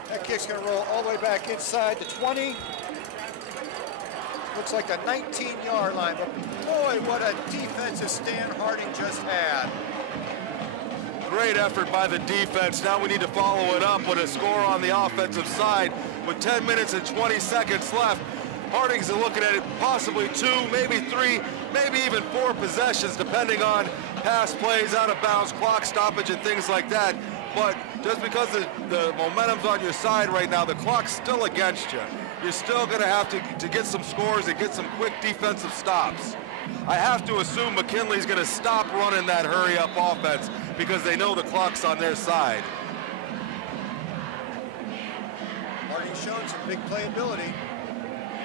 That kick's going to roll all the way back inside the 20. Looks like the 19-yard line. But boy, what a defensive stand Harding just had. Great effort by the defense. Now we need to follow it up with a score on the offensive side. With 10 minutes and 20 seconds left, Harding's looking at it possibly 2, maybe 3, maybe even 4 possessions, depending on pass plays, out of bounds, clock stoppage, and things like that. But just because the momentum's on your side right now, the clock's still against you. You're still going to have to get some scores and get some quick defensive stops. I have to assume McKinley's going to stop running that hurry-up offense because they know the clock's on their side. Harding showed some big playability.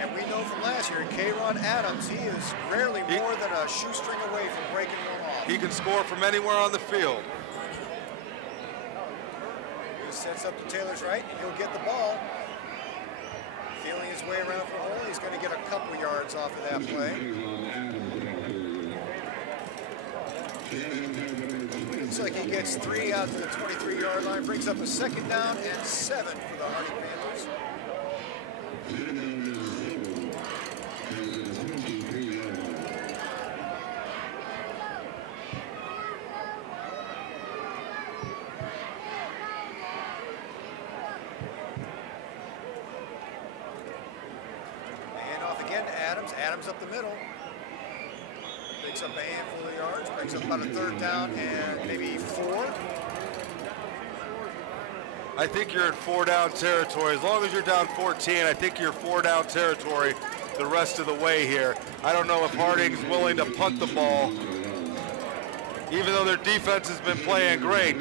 And we know from last year, Kayron Adams, he is rarely more than a shoestring away from breaking one off. He can score from anywhere on the field. He sets up to Taylor's right, and he'll get the ball. Feeling his way around for hole, he's going to get a couple yards off of that play. Looks like he gets 3 out to the 23-yard line, brings up a 2nd down and 7 for the Harding Panthers. Adams up the middle. Picks up a handful of yards, brings up about a 3rd down and maybe 4. I think you're in 4-down territory. As long as you're down 14, I think you're 4-down territory the rest of the way here. I don't know if Harding's willing to punt the ball. Even though their defense has been playing great,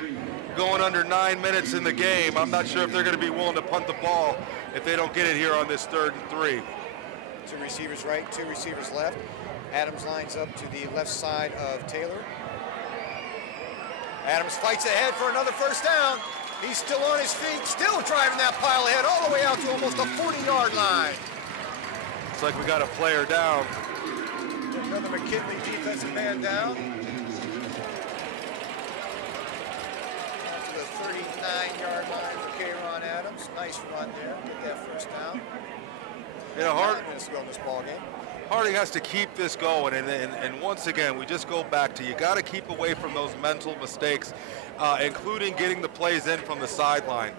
going under 9 minutes in the game, I'm not sure if they're going to be willing to punt the ball if they don't get it here on this 3rd and 3. 2 receivers right, 2 receivers left. Adams lines up to the left side of Taylor. Adams fights ahead for another 1st down. He's still on his feet, still driving that pile ahead all the way out to almost a 40-yard line. Looks like we got a player down. Another McKinley defensive man down. To the 39-yard line for Kayron Adams. Nice run there, get that 1st down. You know, 9 minutes to go in this ball game. Harding has to keep this going, and once again, we just go back to you got to keep away from those mental mistakes, including getting the plays in from the sideline.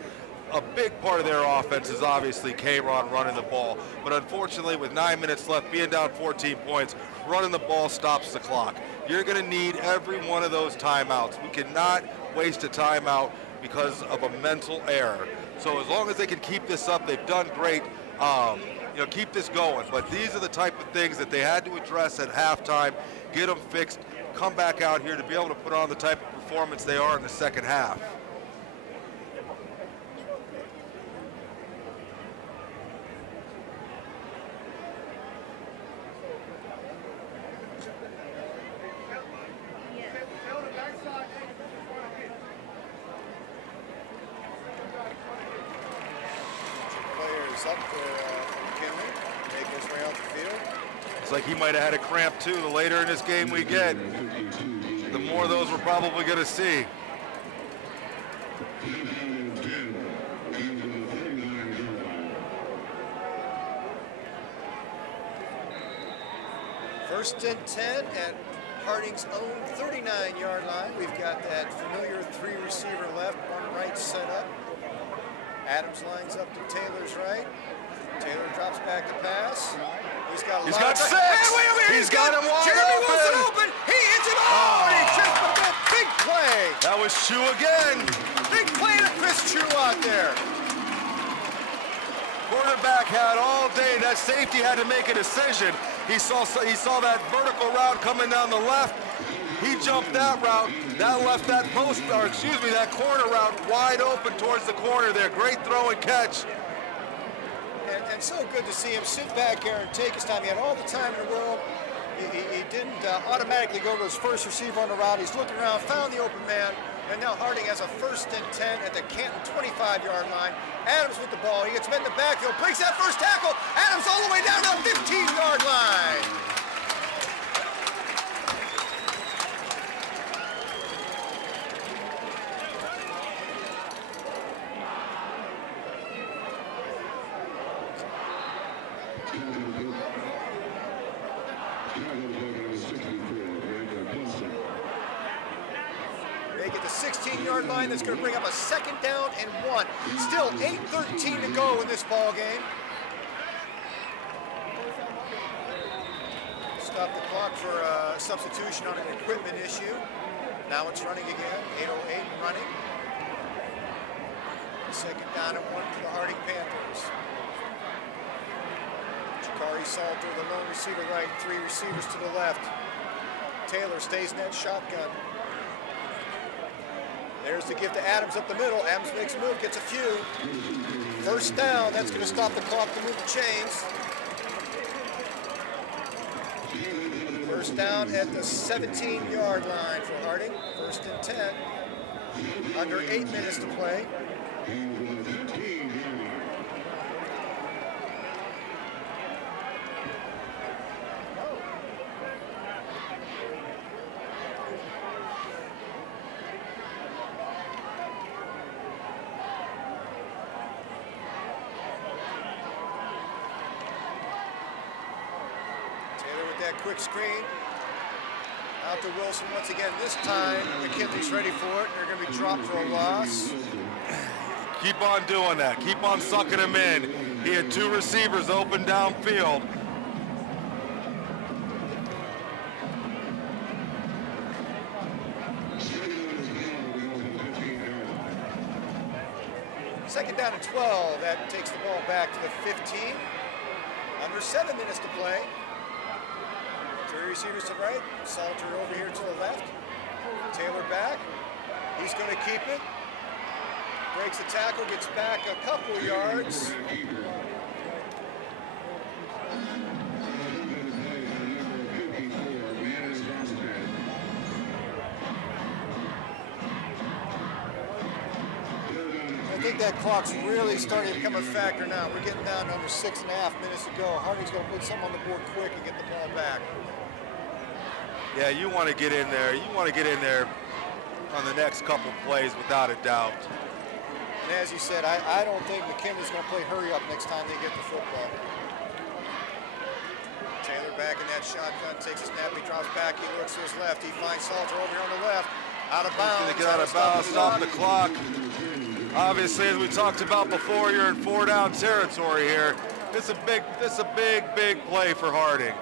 A big part of their offense is obviously Kayron running the ball, but unfortunately, with 9 minutes left, being down 14 points, running the ball stops the clock. You're going to need every one of those timeouts. We cannot waste a timeout because of a mental error. So as long as they can keep this up, they've done great. You know, keep this going, but these are the type of things that they had to address at halftime, get them fixed, come back out here to be able to put on the type of performance they are in the 2nd half. Players up for McKinley, make his way out the field. It's like he might have had a cramp too. The later in this game we get, the more of those we're probably going to see. First and 10 at Harding's own 39-yard line. We've got that familiar 3 receiver left, 1 right set up. Adams lines up to Taylor's right. Taylor drops back to pass. He's got 6. He's got him wide Jeremy open. Wilson open. He hits it all. And he just a big play. That was Chu again. Big play to Chris Chu out there. Quarterback had all day. That safety had to make a decision. He saw that vertical route coming down the left. He jumped that route. That left that post, or excuse me, that corner route wide open towards the corner there. Great throw and catch. And so good to see him sit back there and take his time. He had all the time in the world. He didn't automatically go to his first receiver on the route. He's looking around, found the open man, and now Harding has a 1st and 10 at the Canton 25-yard line. Adams with the ball. He gets met in the backfield, breaks that first tackle. Adams all the way down to the 15-yard line. They get the 16-yard line. That's going to bring up a 2nd down and 1. Still 8:13 to go in this ball game. Stop the clock for a substitution on an equipment issue. Now it's running again. 8:08 running. 2nd down and 1 for the Harding Panthers. Jakari Salter, the lone receiver right, 3 receivers to the left. Taylor stays in that shotgun. There's the give to Adams up the middle. Adams makes a move, gets a few. 1st down, that's going to stop the clock to move the chains. 1st down at the 17-yard line for Harding. 1st and 10. Under 8 minutes to play. That quick screen out to Wilson once again. This time McKinley's ready for it. They're going to be dropped for a loss. Keep on doing that. Keep on sucking him in. He had 2 receivers open downfield. Second down and 12. That takes the ball back to the 15. Under 7 minutes to play. 3 receivers to the right, Salter over here to the left. Taylor back. He's going to keep it. Breaks the tackle, gets back a couple yards. I think that clock's really starting to become a factor now. We're getting down to under 6.5 minutes to go. Harding's going to put something on the board quick and get the ball back. Yeah, you want to get in there. You want to get in there on the next couple plays without a doubt. And as you said, I don't think McKinley's going to play hurry up next time they get the football. Taylor back in that shotgun, takes a snap, he drops back, he looks to his left, he finds Salter over here on the left. Out of bounds. He's going to get out of bounds, stop the clock. Obviously, as we talked about before, you're in 4-down territory here. This is a big play for Harding.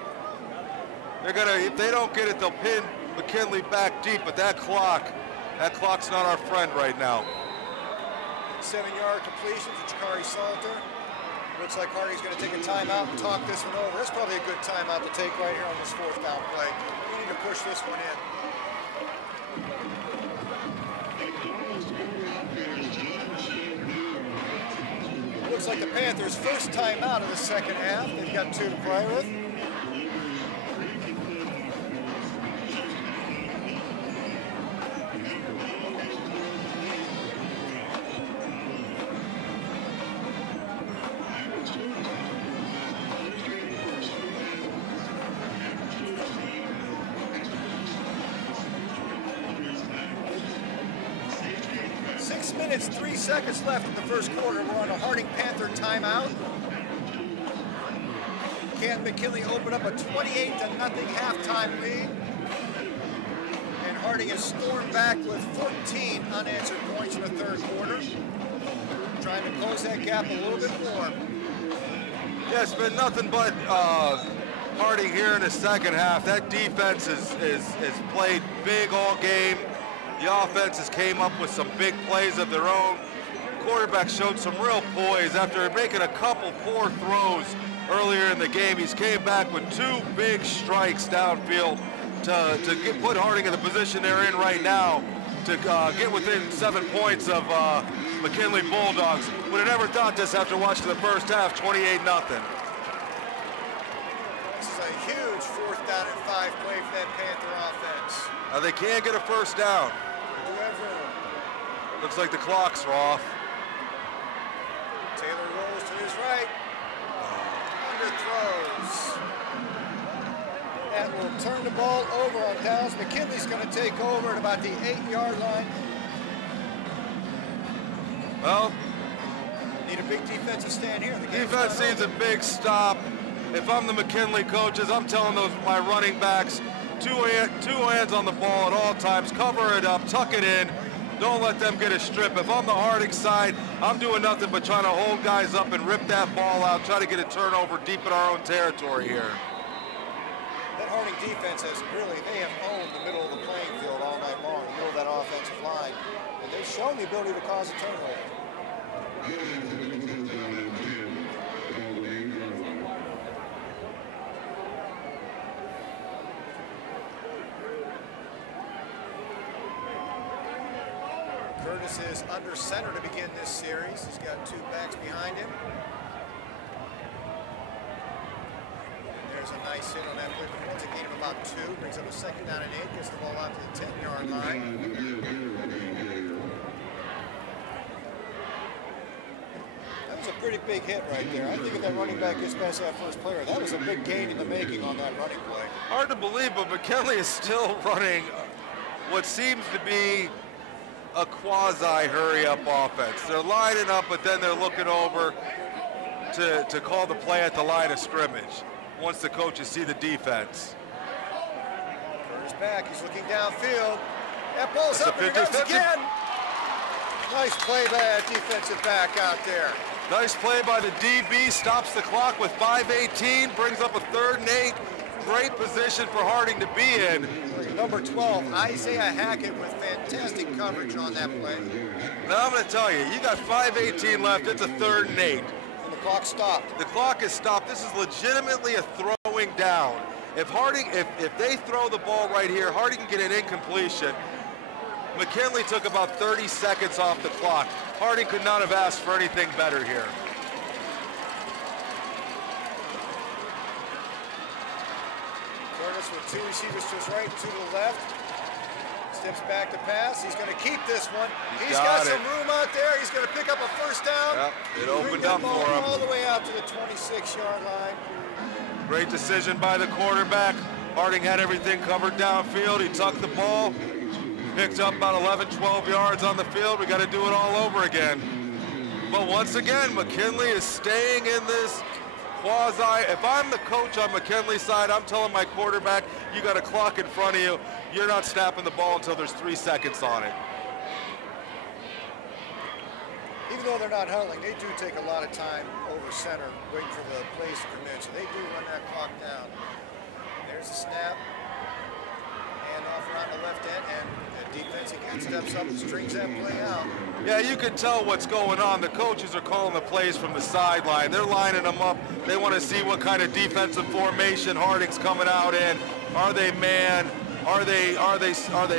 They're gonna, if they don't get it, they'll pin McKinley back deep, but that clock's not our friend right now. 7-yard completion for Jakari Salter. Looks like Harding's gonna take a timeout and talk this one over. It's probably a good timeout to take right here on this 4th down play. We need to push this one in. Looks like the Panthers' first timeout of the 2nd half. They've got 2 to play with. 6 minutes, 3 seconds left in the first quarter. We're on a Harding Panther timeout. Canton McKinley opened up a 28-0 halftime lead. And Harding has stormed back with 14 unanswered points in the 3rd quarter. Trying to close that gap a little bit more. Yeah, it's been nothing but Harding here in the 2nd half. That defense is played big all game. The offenses came up with some big plays of their own. Quarterback showed some real poise after making a couple poor throws earlier in the game. He's came back with 2 big strikes downfield to put Harding in the position they're in right now to get within 7 points of McKinley Bulldogs. Would have never thought this after watching the first half, 28-0. This is a huge 4th down and 5 play for that Panther offense. They can't get a first down. They do have room. Looks like the clocks are off. Taylor rolls to his right. Underthrows. That will turn the ball over on downs. McKinley's going to take over at about the 8-yard line. Well, need a big defensive stand here. The defense needs a big stop. If I'm the McKinley coaches, I'm telling my running backs, two hands on the ball at all times, cover it up, tuck it in, don't let them get a strip. If I'm the Harding side, I'm doing nothing but trying to hold guys up and rip that ball out, try to get a turnover deep in our own territory here. That Harding defense has they have owned the middle of the playing field all night long, the middle of that offensive line, and they've shown the ability to cause a turnover. Curtis is under center to begin this series. He's got 2 backs behind him. There's a nice hit on that play. It's a gain of about 2. Brings up a 2nd down and 8. Gets the ball out to the 10-yard line. That was a pretty big hit right there. I think if that running back gets past that first player, that was a big gain in the making on that running play. Hard to believe, but McKinley is still running what seems to be a quasi-hurry-up offense. They're lining up, but then they're looking over to call the play at the line of scrimmage once the coaches see the defense. Curtis back, he's looking downfield. That ball's up and it goes again. Nice play by that defensive back out there. Nice play by the DB, stops the clock with 5:18, brings up a 3rd and 8. Great position for Harding to be in. Number 12, Isaiah Hackett with fantastic coverage on that play. Now I'm going to tell you, you got 5:18 left, it's a 3rd and 8. And the clock stopped. The clock is stopped. This is legitimately a throwing down. If Harding, if they throw the ball right here, Harding can get an incompletion. McKinley took about 30 seconds off the clock. Harding could not have asked for anything better here. Curtis with 2 receivers to his right, 2 to the left. Steps back to pass. He's going to keep this one. He's got some room out there. He's going to pick up a first down. Yep, it opened up for him. All the way out to the 26-yard line. Great decision by the quarterback. Harding had everything covered downfield. He tucked the ball, picked up about 11, 12 yards on the field. We got to do it all over again. But once again, McKinley is staying in this quasi. If I'm the coach on McKinley's side, I'm telling my quarterback, you got a clock in front of you. You're not snapping the ball until there's 3 seconds on it. Even though they're not huddling, they do take a lot of time over center, waiting for the plays to come in. So they do run that clock down. There's the snap. Hand off around the left end, and the defense again steps up and strings that play out. Yeah, you can tell what's going on. The coaches are calling the plays from the sideline. They're lining them up. They want to see what kind of defensive formation Harding's coming out in. Are they man? Are they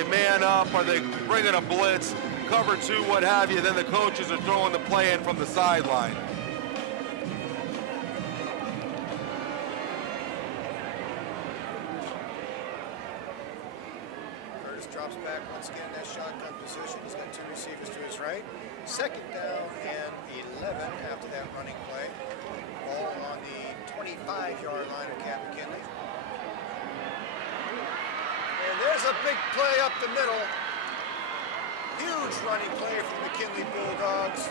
man up? Are they bringing a blitz? Cover 2, what have you. Then the coaches are throwing the play in from the sideline. Drops back once again in that shotgun position. He's got 2 receivers to his right. 2nd down and 11 after that running play. Ball on the 25-yard line of Canton McKinley. And there's a big play up the middle. Huge running play for the McKinley Bulldogs.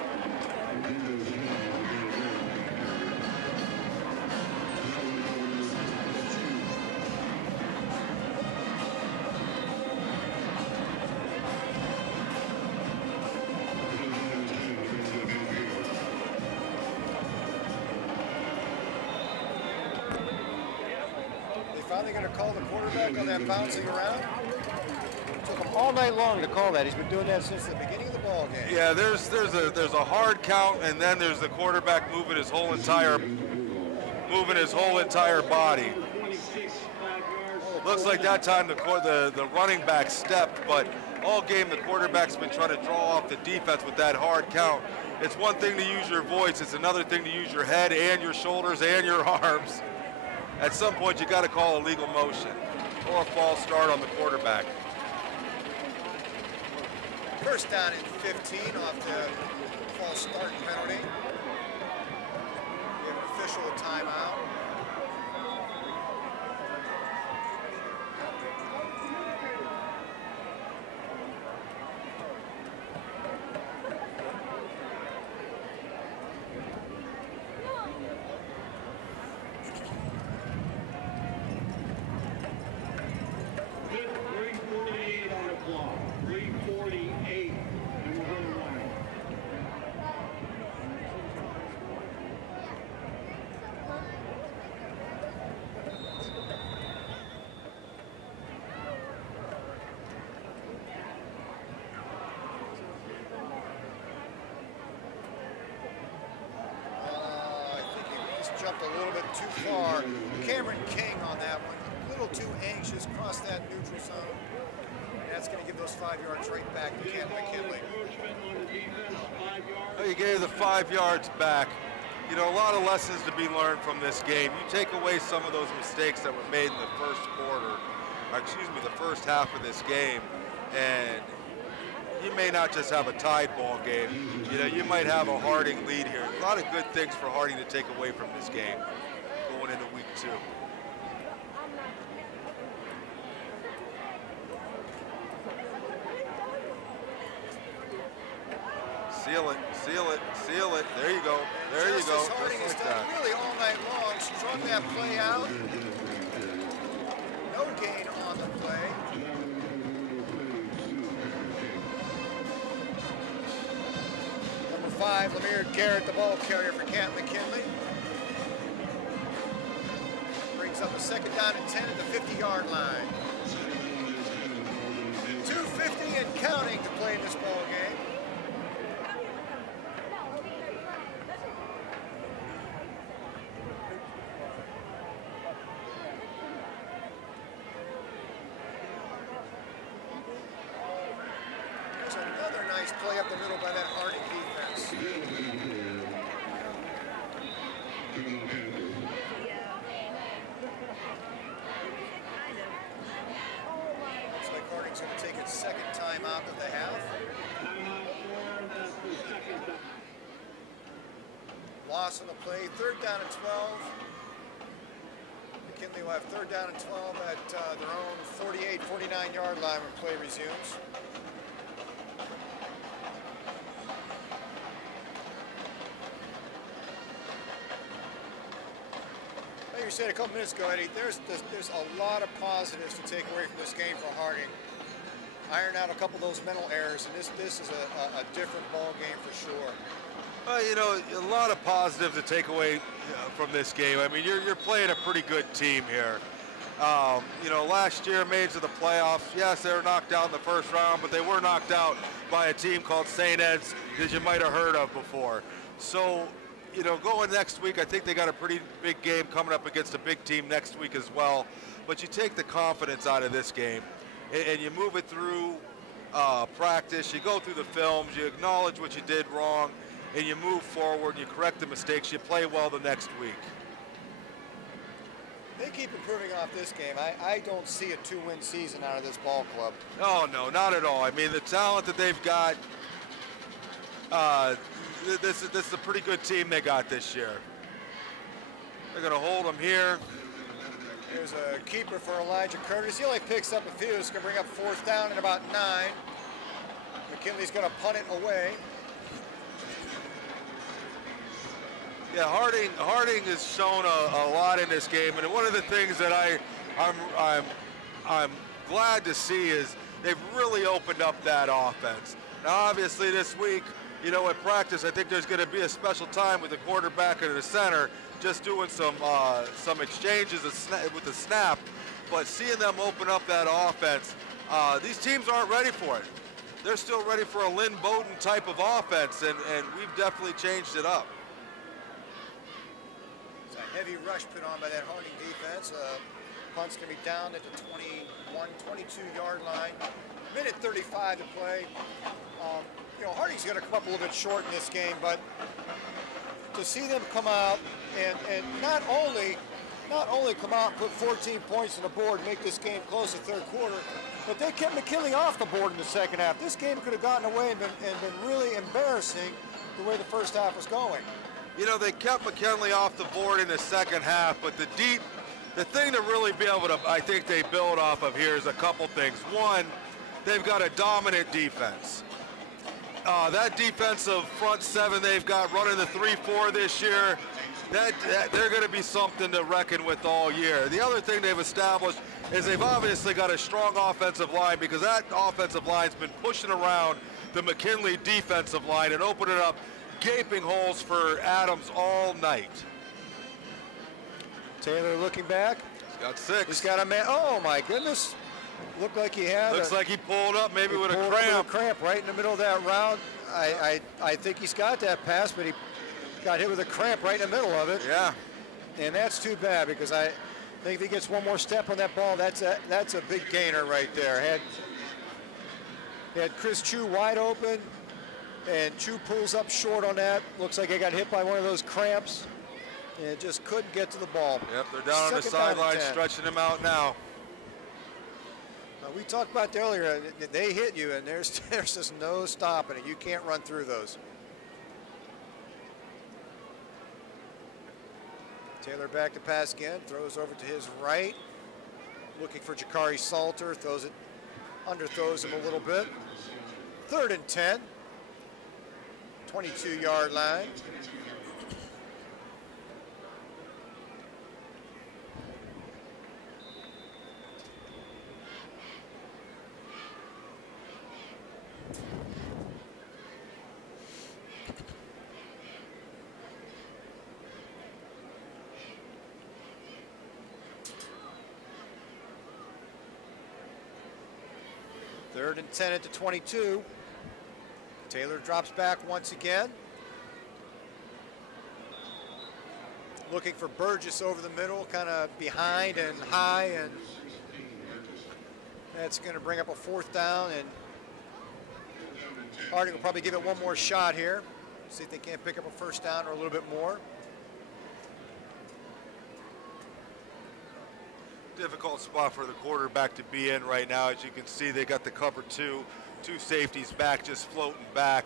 Finally going to call the quarterback on that bouncing around. Took him all night long to call that. He's been doing that since the beginning of the ball game. Yeah, there's a hard count, and then there's the quarterback moving his whole entire body. Looks like that time the running back stepped, but all game the quarterback's been trying to draw off the defense with that hard count. It's one thing to use your voice, it's another thing to use your head and your shoulders and your arms. At some point you got to call a legal motion or a false start on the quarterback. First down and 15 off the false start penalty. We have an official timeout. Jumped a little bit too far. Cameron King on that one, a little too anxious, crossed that neutral zone. And that's going to give those 5 yards right back to Canton McKinley. Well, you gave the 5 yards back. You know, a lot of lessons to be learned from this game. You take away some of those mistakes that were made in the first quarter, or excuse me, the first half of this game, and you may not just have a tied ball game. You know, you might have a Harding lead here. A lot of good things for Harding to take away from this game going into week 2. Seal it, seal it, seal it. There you go. There you go. Harding has Just like done that. really all night long. Strung that play out. No gain on the play. Number 5, Lemire Garrett, the ball carrier for Canton McKinley. Brings up a second down and 10 at the 50-yard line. 2:50 and counting to play in this ball game. There's another nice play up the middle by that Harding defense. Looks like Harding's going to take its second time out of the half. Loss on the play, 3rd down and 12. McKinley will have 3rd down and 12 at their own 48, 49-yard line when play resumes. Like you said a couple minutes ago, Eddie, there's a lot of positives to take away from this game for Harding. Iron out a couple of those mental errors, and this is a different ball game for sure. Well, you know, a lot of positives to take away from this game. I mean, you're playing a pretty good team here. You know, last year made it to the playoffs. Yes, they were knocked out in the first round, but they were knocked out by a team called St. Ed's that you might have heard of before. So, you know, going next week, I think they got a pretty big game coming up against a big team next week as well. But you take the confidence out of this game, and you move it through practice. You go through the films. You acknowledge what you did wrong, and you move forward. You correct the mistakes. You play well the next week. They keep improving off this game. I don't see a 2-win season out of this ball club. Oh, no, not at all. I mean, the talent that they've got, this is a pretty good team they got this year. They're going to hold them here. There's a keeper for Elijah Curtis. He only picks up a few. It's going to bring up 4th down and about 9. McKinley's going to punt it away. Yeah, Harding has shown a lot in this game, and one of the things that I'm glad to see is they've really opened up that offense. Now, obviously, this week, you know, at practice, I think there's going to be a special time with the quarterback and the center, just doing some exchanges with the snap. But seeing them open up that offense These teams aren't ready for it. They're still ready for a Lynn Bowden type of offense, and we've definitely changed it up. It's a heavy rush put on by that Harding defense. Punt's going to be down at the 21, 22-yard line. Minute 35 to play. You know, Harding's going to come up a little bit short in this game, but to see them come out and not only come out and put 14 points on the board and make this game close the third quarter, but they kept McKinley off the board in the second half. This game could have gotten away and been really embarrassing the way the first half was going. You know, they kept McKinley off the board in the second half, but the thing to really be able to, I think they build off of here is a couple things. One, they've got a dominant defense. That defensive front seven they've got running the 3-4 this year, they're going to be something to reckon with all year. The other thing they've established is they've obviously got a strong offensive line, because that offensive line's been pushing around the McKinley defensive line and opening up gaping holes for Adams all night. Taylor looking back. He's got 6. He's got a man. Oh my goodness. Looked like he had. Looks like he pulled up maybe with a cramp. With a cramp right in the middle of that round. I think he's got that pass, but he got hit with a cramp right in the middle of it. Yeah. And that's too bad, because I think if he gets one more step on that ball, that's a big gainer right there. Had Chris Chu wide open, and Chu pulls up short on that. Looks like he got hit by one of those cramps and just couldn't get to the ball. Yep, they're down on the sideline stretching him out now. We talked about that earlier. They hit you, and there's just no stopping it. You can't run through those. Taylor back to pass again, throws over to his right, looking for Jakari Salter, throws it, underthrows him a little bit. 3rd and 10, 22-yard line. Third and 10 at the 22. Taylor drops back once again. Looking for Burgess over the middle, kind of behind and high, and that's going to bring up a 4th down, and Harding will probably give it one more shot here. See if they can't pick up a 1st down or a little bit more. Difficult spot for the quarterback to be in right now. As you can see, they got the cover 2 safeties back, just floating back.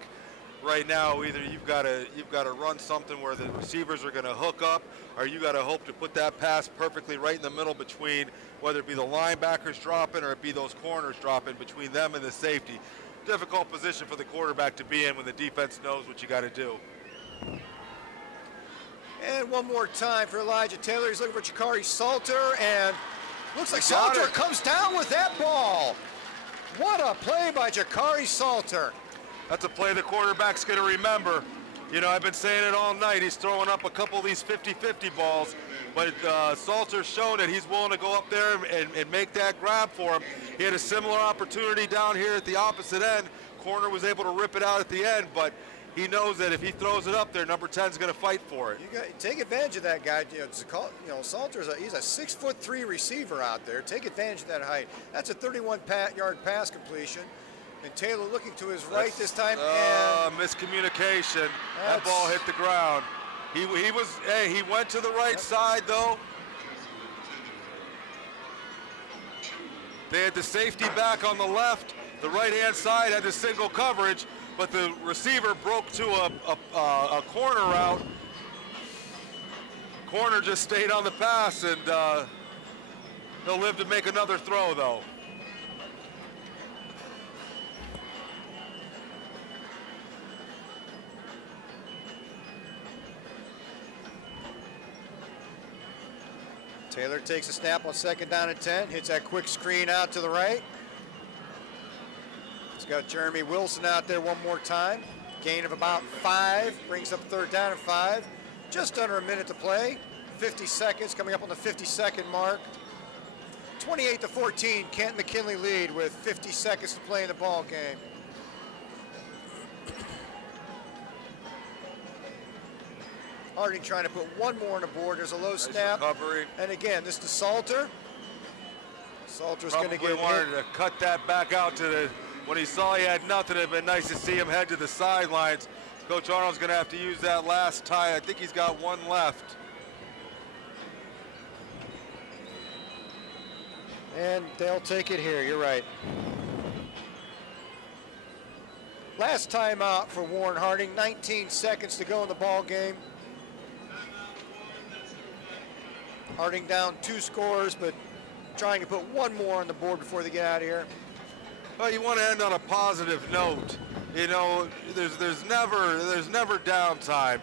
Right now, either you've got to run something where the receivers are going to hook up, or you got to hope to put that pass perfectly right in the middle between, whether it be the linebackers dropping or it be those corners dropping, between them and the safety. Difficult position for the quarterback to be in when the defense knows what you got to do. And one more time for Elijah Taylor. He's looking for Jakari Salter, and looks like Salter comes down with that ball. What a play by Jakari Salter. That's a play the quarterback's going to remember. You know, I've been saying it all night. He's throwing up a couple of these 50-50 balls, but Salter's shown that he's willing to go up there and make that grab for him. He had a similar opportunity down here at the opposite end. Corner was able to rip it out at the end, but he knows that if he throws it up there, number 10 is going to fight for it. You got to take advantage of that guy. You know, Salter's he's a 6'3" receiver out there. Take advantage of that height. That's a 31-yard pass completion. And Taylor looking to his right this time. And miscommunication. That ball hit the ground. He went to the right side though. They had the safety back on the left. The right-hand side had the single coverage, but the receiver broke to a corner route. Corner just stayed on the pass, and he'll live to make another throw though. Taylor takes a snap on 2nd down and 10, hits that quick screen out to the right. He's got Jeremy Wilson out there one more time. Gain of about 5, brings up 3rd down and 5. Just under a minute to play. 50 seconds, coming up on the 52nd mark. 28-14, Canton McKinley lead with 50 seconds to play in the ball game. Harding trying to put one more on the board. There's a low snap. Recovery. And again, this to Salter. Salter's going to get wanted to cut that back out to the, when he saw he had nothing, it'd been nice to see him head to the sidelines. Coach Arnold's going to have to use that last tie. I think he's got one left. And they'll take it here, you're right. Last time out for Warren Harding, 19 seconds to go in the ball game. Harding down 2 scores, but trying to put one more on the board before they get out of here. Well, you want to end on a positive note. You know, there's never downtime.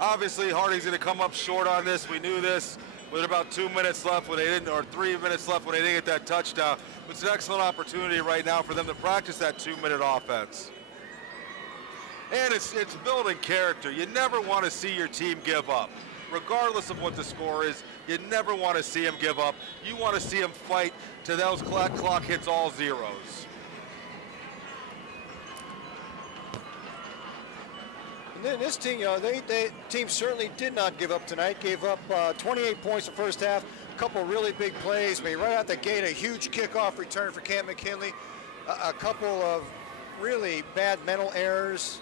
Obviously, Harding's going to come up short on this. We knew this. With about 2 minutes left when they didn't, or 3 minutes left when they didn't get that touchdown. It's an excellent opportunity right now for them to practice that 2-minute offense. And it's building character. You never want to see your team give up. Regardless of what the score is, you never want to see them give up. You want to see them fight till those clock hits all zeros. And then this team, you know, team certainly did not give up tonight. Gave up 28 points the first half. A couple really big plays. I mean, right out the gate, a huge kickoff return for Canton McKinley. A couple of really bad mental errors.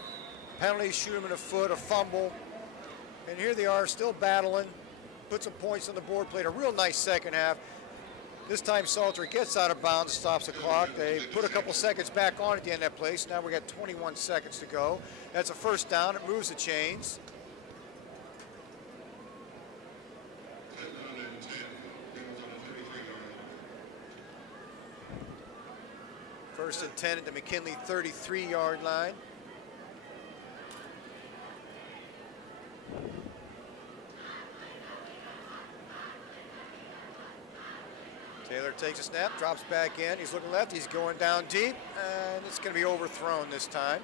Penalties, shoot him in the foot, a fumble. And here they are, still battling. Put some points on the board. Played a real nice second half. This time Salter gets out of bounds, stops the clock. They put a couple seconds back on at the end of that play. So now we got 21 seconds to go. That's a first down. It moves the chains. First and 10 at the McKinley 33-yard line. Taylor takes a snap, drops back in. He's looking left. He's going down deep, and it's going to be overthrown this time.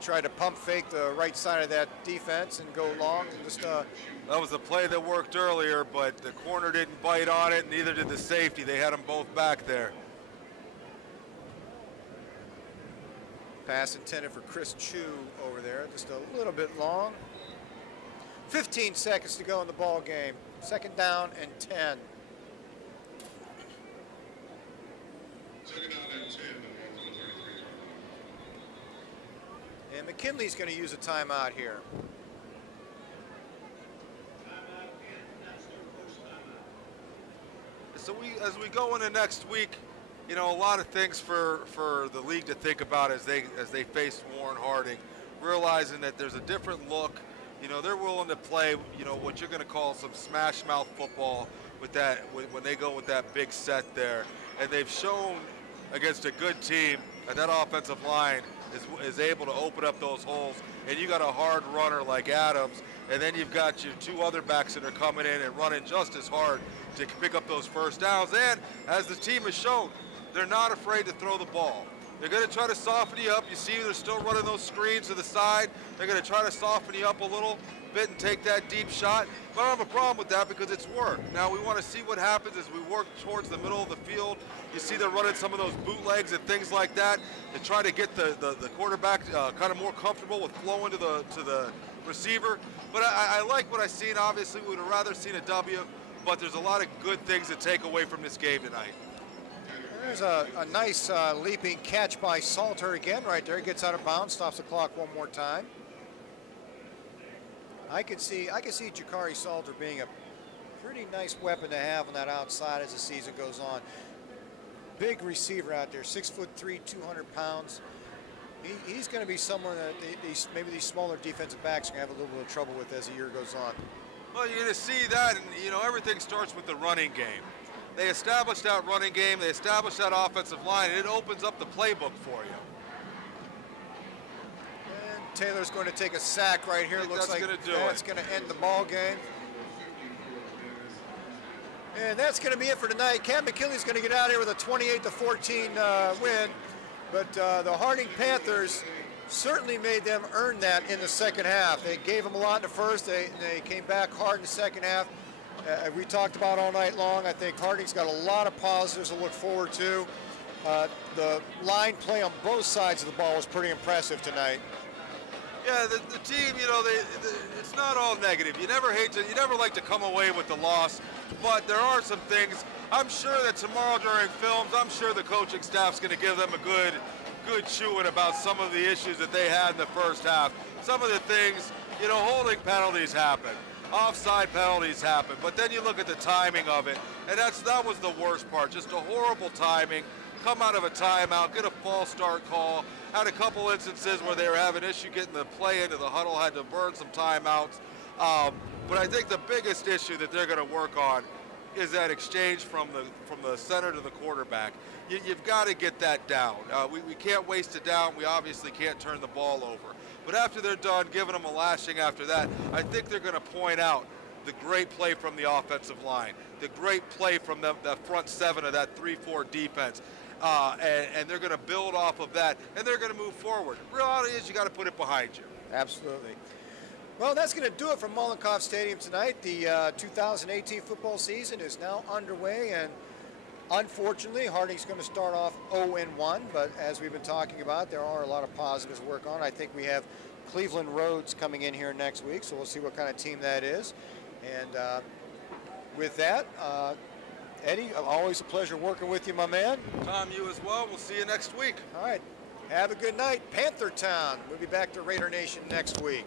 Tried to pump fake the right side of that defense and go long. And just, that was a play that worked earlier, but the corner didn't bite on it, neither did the safety. They had them both back there. Pass intended for Chris Chu over there, just a little bit long. 15 seconds to go in the ball game. Second down and 10. Second down and 10. And McKinley's going to use a timeout here. So as we go into next week, you know, a lot of things for the league to think about as they face Warren Harding, realizing that there's a different look. You know, they're willing to play, you know, what you're going to call some smash mouth football with that when they go with that big set there. And they've shown against a good team that offensive line is able to open up those holes. And you got a hard runner like Adams, and then you've got your 2 other backs that are coming in and running just as hard to pick up those first downs. And as the team has shown, they're not afraid to throw the ball. They're going to try to soften you up. You see they're still running those screens to the side. They're going to try to soften you up a little bit and take that deep shot. But I don't have a problem with that because it's worked. Now we want to see what happens as we work towards the middle of the field. You see they're running some of those bootlegs and things like that to try to get the quarterback kind of more comfortable with flowing to the receiver. But I like what I've seen. Obviously, we would have rather seen a W, but there's a lot of good things to take away from this game tonight. There's a nice leaping catch by Salter again right there. He gets out of bounds, stops the clock one more time. I could see Jakari Salter being a pretty nice weapon to have on that outside as the season goes on. Big receiver out there, 6'3", 200 pounds. He's going to be someone that maybe these smaller defensive backs are going to have a little bit of trouble with as the year goes on. Well, you're going to see that, and you know everything starts with the running game. They establish that running game, they establish that offensive line, and it opens up the playbook for you. And Taylor's going to take a sack right here. Looks like that's going to end the ball game. And that's going to be it for tonight. Canton McKinley's going to get out of here with a 28-14 win. But the Harding Panthers certainly made them earn that in the second half. They gave them a lot in the first. They came back hard in the second half. we talked about all night long. I think Harding's got a lot of positives to look forward to. The line play on both sides of the ball was pretty impressive tonight. Yeah, the team, you know, it's not all negative. You never like to come away with the loss, but there are some things. I'm sure that tomorrow during films, I'm sure the coaching staff's going to give them a good chewing about some of the issues that they had in the first half. Some of the things, you know, holding penalties happen, offside penalties happen, but then you look at the timing of it, and that was the worst part, just a horrible timing. Come out of a timeout, get a false start call. Had a couple instances where they were having issue getting the play into the huddle, had to burn some timeouts. But I think the biggest issue that they're going to work on is that exchange from the center to the quarterback. You've got to get that down. We can't waste it down. We obviously can't turn the ball over. But after they're done giving them a lashing after that, I think they're going to point out the great play from the offensive line, the great play from the front seven of that 3-4 defense. And they're going to build off of that, and they're going to move forward. The reality is you got to put it behind you. Absolutely. Well, that's going to do it from Mollenkopf Stadium tonight. The 2018 football season is now underway, and unfortunately, Harding's going to start off 0-1, but as we've been talking about, there are a lot of positives to work on. I think we have Cleveland Rhodes coming in here next week, so we'll see what kind of team that is. And with that, Eddie, always a pleasure working with you, my man. Tom, you as well. We'll see you next week. All right. Have a good night. Panther Town. We'll be back to Raider Nation next week.